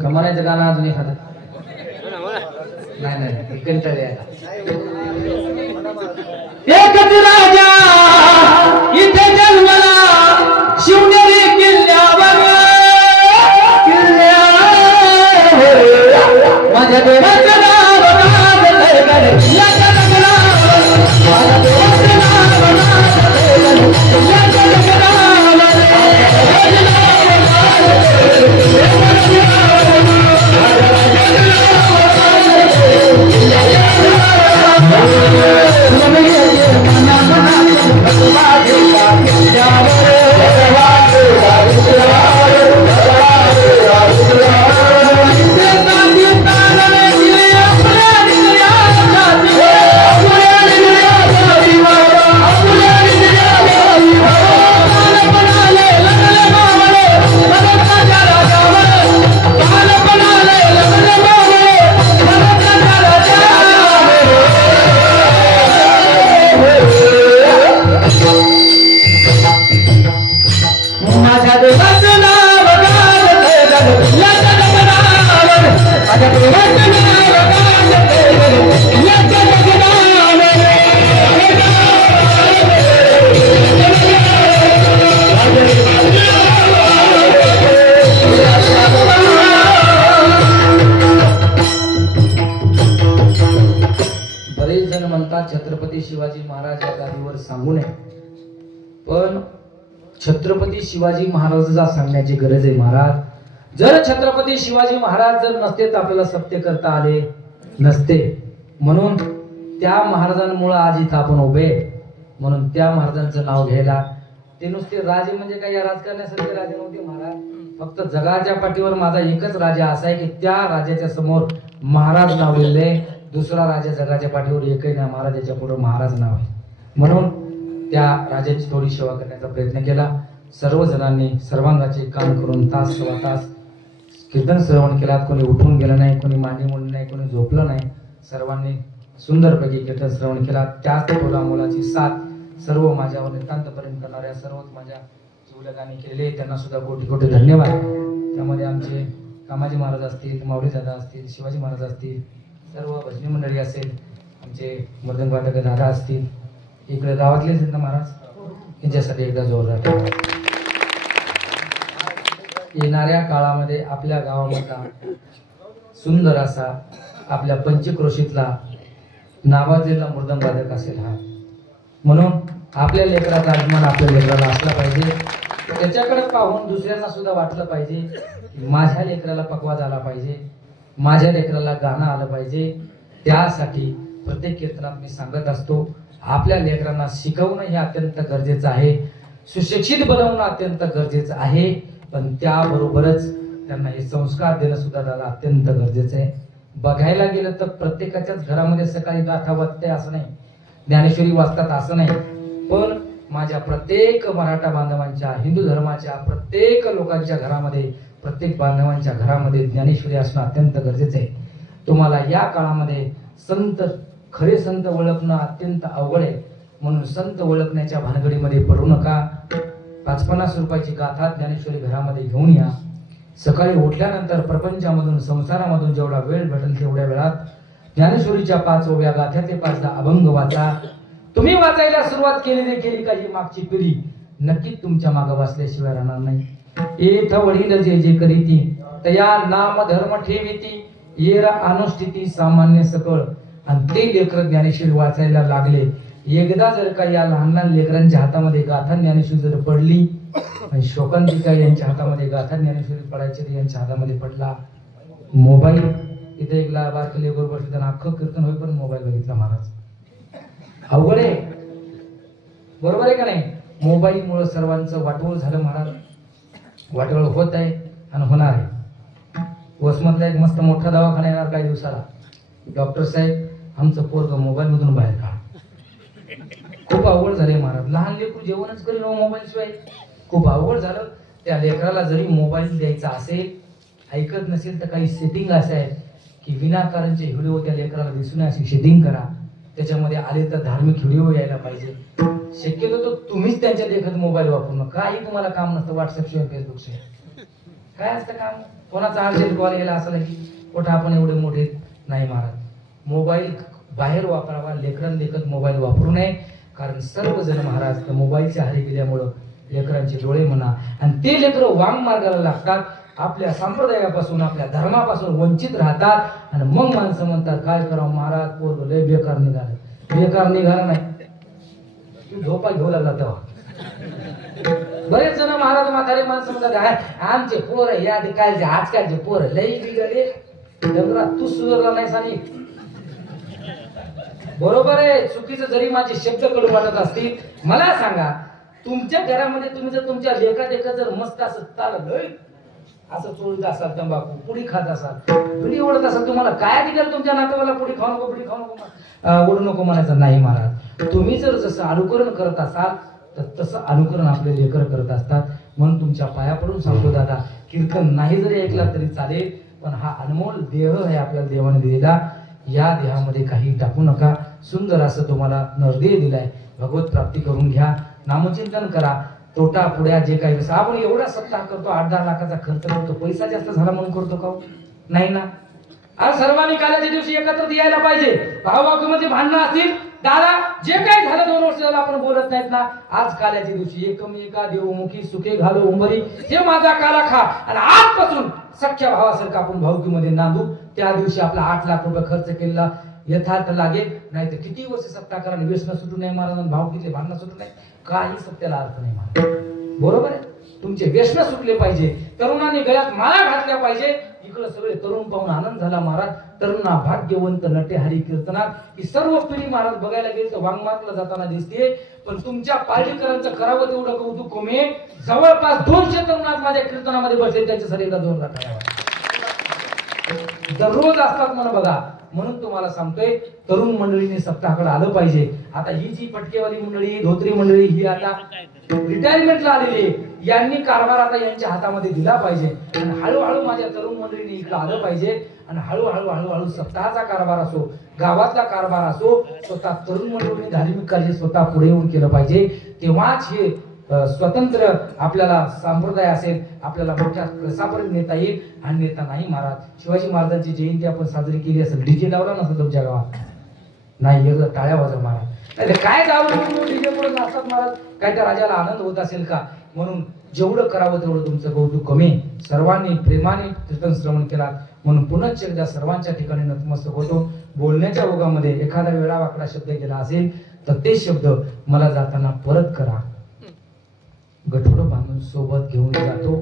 कमानाचं गाणं अजून एखादं नाही कंटाळ एकच राजा इथे जन्मला शिवनेरी किल्ल्यावर माझ्या देवाचं नाव छत्रपती शिवाजी महाराज या गादीवर सांगू नये, पण छत्रपती शिवाजी महाराजांचा सांगण्याची गरज आहे. महाराज जर छत्रपती शिवाजी महाराज जर नसते तर आपल्याला सत्य करता आले नसते. म्हणून त्या महाराजांमुळे आज इथं आपण उभे. म्हणून त्या महाराजांचं नाव घ्यायला, ते नुसते राजे म्हणजे काही राजकारण्यासारखे राजे नव्हते महाराज. फक्त जगाच्या पाठीवर माझा एकच राजा असा आहे की त्या राजाच्या समोर महाराज नाव लिहिलंय. दुसरा राजा जगाच्या पाठीवर एकही नाही, महाराजाच्या पुढे महाराज नाव आहे. म्हणून त्या राजाची थोडी सेवा करण्याचा प्रयत्न केला. सर्वजणांनी सर्वांगाचे काम करून तास सव्वा तास कीर्तन श्रवण केला. कोणी उठून गेलं नाही, कोणी मांडी मोडली नाही, कोणी झोपलं नाही. सर्वांनी सुंदरपैकी कीर्तन श्रवण केला. त्याच टोला मुलाची साथ सर्व माझ्यावर नितांतपर्यंत करणाऱ्या सर्वच माझ्या जीवलगाने केलेले, त्यांना सुद्धा कोटी कोटी धन्यवाद. त्यामध्ये आमचे कामाजी महाराज असतील, माऊली दादा असतील, शिवाजी महाराज असतील, सर्व भजनी मंडळी असेल, आमचे मृदंगवादक दादा असतील, इकडे गावातलेच आहेत ना महाराज, यांच्यासाठी एकदा जोरदार. येणाऱ्या काळामध्ये आपल्या गावामधला सुंदर असा आपल्या पंचक्रोशीतला नावाजलेला मृदंगवादक असेल हा. म्हणून आपल्या लेकराचा अभिमान आपल्या लेकराला असला पाहिजे. त्याच्याकडे पाहून दुसऱ्यांना सुद्धा वाटलं पाहिजे की माझ्या लेकराला पक्वा झाला पाहिजे, माझ्या लेकराला गाणं आलं पाहिजे. त्यासाठी प्रत्येक कीर्तनात मी सांगत असतो, आपल्या लेकरांना शिकवणं हे अत्यंत गरजेचं आहे, सुशिक्षित बनवणं अत्यंत गरजेचं आहे. पण त्याबरोबरच त्यांना हे संस्कार देणं सुद्धा त्याला अत्यंत गरजेचं आहे. बघायला गेलं तर प्रत्येकाच्याच घरामध्ये सकाळी गाथा वाजते असं नाही, ज्ञानेश्वरी वाचतात असं नाही. पण माझ्या प्रत्येक मराठा बांधवांच्या, हिंदू धर्माच्या प्रत्येक लोकांच्या घरामध्ये, प्रत्येक बांधवांच्या घरामध्ये ज्ञानेश्वरी असणं अत्यंत गरजेचं आहे. तुम्हाला या काळामध्ये संत, खरे संत ओळखणं अत्यंत अवघड आहे. म्हणून संत ओळखण्याच्या भानगडीमध्ये पडू नका. 50-50 रुपयाची गाथा ज्ञानेश्वरी घरामध्ये घेऊन या. सकाळी उठल्यानंतर प्रपंचामधून, संसारामधून जेवढा वेळ भेटेल तेवढ्या वेळात ज्ञानेश्वरीच्या 5 ओव्या, गाथ्याचे 5 अभंग वाचा. तुम्ही वाचायला सुरुवात केली का ही मागची पिढी नक्कीच तुमच्या मागे वाचल्याशिवाय राहणार नाही. एथ वडील जे जे करीती तया नाम धर्म ठेवीती, येरा अनुष्ठिती सामान्य सकळ. आणि ते लेकर ज्ञानेश्वरी वाचायला लागले. एकदा जर का या लहान लहान लेकरांच्या हातामध्ये गाथा ज्ञानेश्वरी जर पडली, आणि शोकांतिका यांच्या हातामध्ये गाथा ज्ञानेश्वरी पडायची, यांच्या हातामध्ये पडला मोबाईल. इथे एक बारकं लेकर बसलं, त्यांना अख्खं कीर्तन होई पण मोबाईल बघितला महाराज. अवघड आहे, बरोबर आहे का नाही? मोबाईलमुळे सर्वांचं वाटोळ झालं महाराज. वाटोळ होत आहे आणि होणार आहे. वसमतला एक मस्त मोठा दवाखाना येणार काही दिवसाला. डॉक्टर साहेब, आमचं पोरगं मोबाईल मधून बाहेर काढ. खूप अवघड झाले महाराज. लहान लेकरू जेवणच करीन मोबाईल शिवाय. खूप अवघड झालं. त्या लेकराला जरी मोबाईल द्यायचा असेल, ऐकत नसेल तर काही सेटिंग असं आहे की विनाकारणचे व्हिडिओ त्या लेकराला दिसून अशी सेटिंग करा. त्याच्यामध्ये आले तर धार्मिक व्हिडिओ यायला पाहिजे. शक्यतो तो तुम्हीच त्यांच्या देखत मोबाईल वापरू नका. काही तुम्हाला काम नसतं व्हॉट्सअप शिवाय, फेसबुक शिवाय. काय असतं काम? कोणाचा अर्जंट कॉल यायला असला की कुठं आपण एवढे मोठे नाही महाराज. मोबाईल बाहेर वापरावा, लेकरां देखत मोबाईल वापरू नये. कारण सर्वजण महाराज त्या मोबाईलच्या आहारी गेल्यामुळं लेकरांचे डोळे म्हणा, आणि ते लेकरं वांग मार्गाला लागतात, आपल्या संप्रदायापासून, आपल्या धर्मापासून वंचित राहतात. आणि मग माणसं म्हणतात काय करावं महाराज, पोरगं लय बेकार निघालं. बेकार निघालं नाही, तू झोपा घेऊ लागला तेव्हा. बरेच जण महाराज म्हातारे माणसं म्हणतात आमचे पोर या ठिकाणचे आजकालचे पोर लई बिघडले. तू सुधारला नाही सानी. बरोबर आहे, चुकीचं जरी माझे शब्द कडू वाटत असतील, मला सांगा तुमच्या घरामध्ये तुम्ही जर तुमच्या लेखा देखत जर मस्त असं चालत असं चोळीत असाल, तंबाखू पुडी खात असाल, पुडी ओढत असाल, तुम्हाला काय अधिकार तुमच्या नातेवाला पुडी खाऊ नको, पुडी खाऊ नको, ओढू नको म्हणायचं नाही महाराज. तुम्ही जर जसं अनुकरण करत असाल तर तसं अनुकरण आपले लेकर करत असतात. म्हणून तुमच्या पाया पडून सांगतो दादा, कीर्तन नाही जरी ऐकला तरी चालेल, पण हा अनमोल देह आहे आपल्याला देवाने दिलेला. या देहामध्ये काही टाकू नका. सुंदर असं तुम्हाला नरदेह दिलाय, भगवत प्राप्ती करून घ्या, नामचिंतन करा. तोटा पुढ्या जे काही आपण एवढा सप्ताह करतो, 8-10 लाखाचा खर्च करतो, पैसा जास्त झाला म्हणून करतो का? नाही ना. आज सर्वांनी काल्याच्या दिवशी एकत्र यायला पाहिजे. भावभावकीमध्ये भांडणं असतील, दादा जे काही झालं 2 वर्ष झालं आपण बोलत नाहीत ना, आज काल्याच्या दिवशी एकमी एका देवमुखी सुखे घालो उंबरी, हे माझा काला खा. आणि आजपासून सख्या भावासारखं आपण भावकीमध्ये नांदू. त्या दिवशी आपला 8 लाख रुपये खर्च केलेला यथार्थ लागेल. नाही तर किती वर्ष सत्ता करा, व्यसन सुटू नये महाराज, भावकीतले भांडणं सुटू नये, काही सत्याला अर्थ नाही महाराज. बरोबर आहे. तुमचे व्यसन सुटले पाहिजे, तरुणांनी गळ्यात माळा घातल्या पाहिजे. इकडे सगळे तरुण पाहून आनंद झाला महाराज. तरुणा भाग्यवंत नटे हरी कीर्तनात ही सर्व पिढी महाराज बघायला गेली तर वांगमातला जाताना दिसते. पण तुमच्या पार्टीकरांचं करावं तेवढं कौतुक कमी. जवळपास 200 तरुण आज माझ्या कीर्तनामध्ये बसले. त्यांच्यासाठी एकदा 2 टाळ्या दररोज असतात मला बघा. म्हणून तुम्हाला सांगतोय तरुण मंडळीने सप्ताहाकडे आलं पाहिजे. आता ही जी पटकेवाली मंडळी, धोत्री मंडळी ही आता रिटायरमेंटला आलेली, यांनी कारभार आता यांच्या हातामध्ये दिला पाहिजे. आणि हळूहळू माझ्या तरुण मंडळीने इकडे आलं पाहिजे. आणि हळूहळू सप्ताहाचा कारभार असो, गावातला कारभार असो, स्वतः तरुण मंडळीने धार्मिक कार्य स्वतः पुढे येऊन केलं पाहिजे. तेव्हाच हे स्वतंत्र आपल्याला संप्रदाय असेल, आपल्याला मोठ्या कळसापर्यंत नेता येईल. आणि नेता नाही महाराज. शिवाजी महाराजांची जयंती आपण साजरी केली असेल, डीजे लावला नसेल तुमच्या गावात, नाही एकदा टाळ्या वाजवा महाराज. नाही काय जाऊ डीजे पुढे नाचतात महाराज, काय त्या राजाला आनंद होत असेल का? म्हणून जेवढं करावं तेवढं तुमचं कौतुक कमी. सर्वांनी प्रेमाने कीर्तन श्रवण केला म्हणून पुनश्च एकदा सर्वांच्या ठिकाणी नतमस्तक होतो. बोलण्याच्या ओघामध्ये एखादा वेळा वाकडा शब्द गेला असेल तर ते शब्द मला जाताना परत करा. गठोडं बांधून सोबत घेऊन जातो,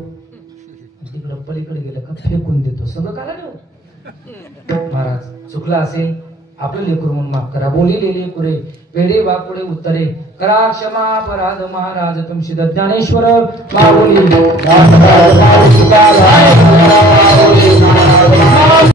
तिकडं पलीकडे गेलं का फेकून देतो. सगळं काला देऊ महाराज. चुकला असेल आपलं लेकरू म्हणून माफ करा. बोलिले लेकुरे पेढे बापुडे उत्तरे करा क्षमा अपराध महाराज तुमची ज्ञानेश्वर माऊली.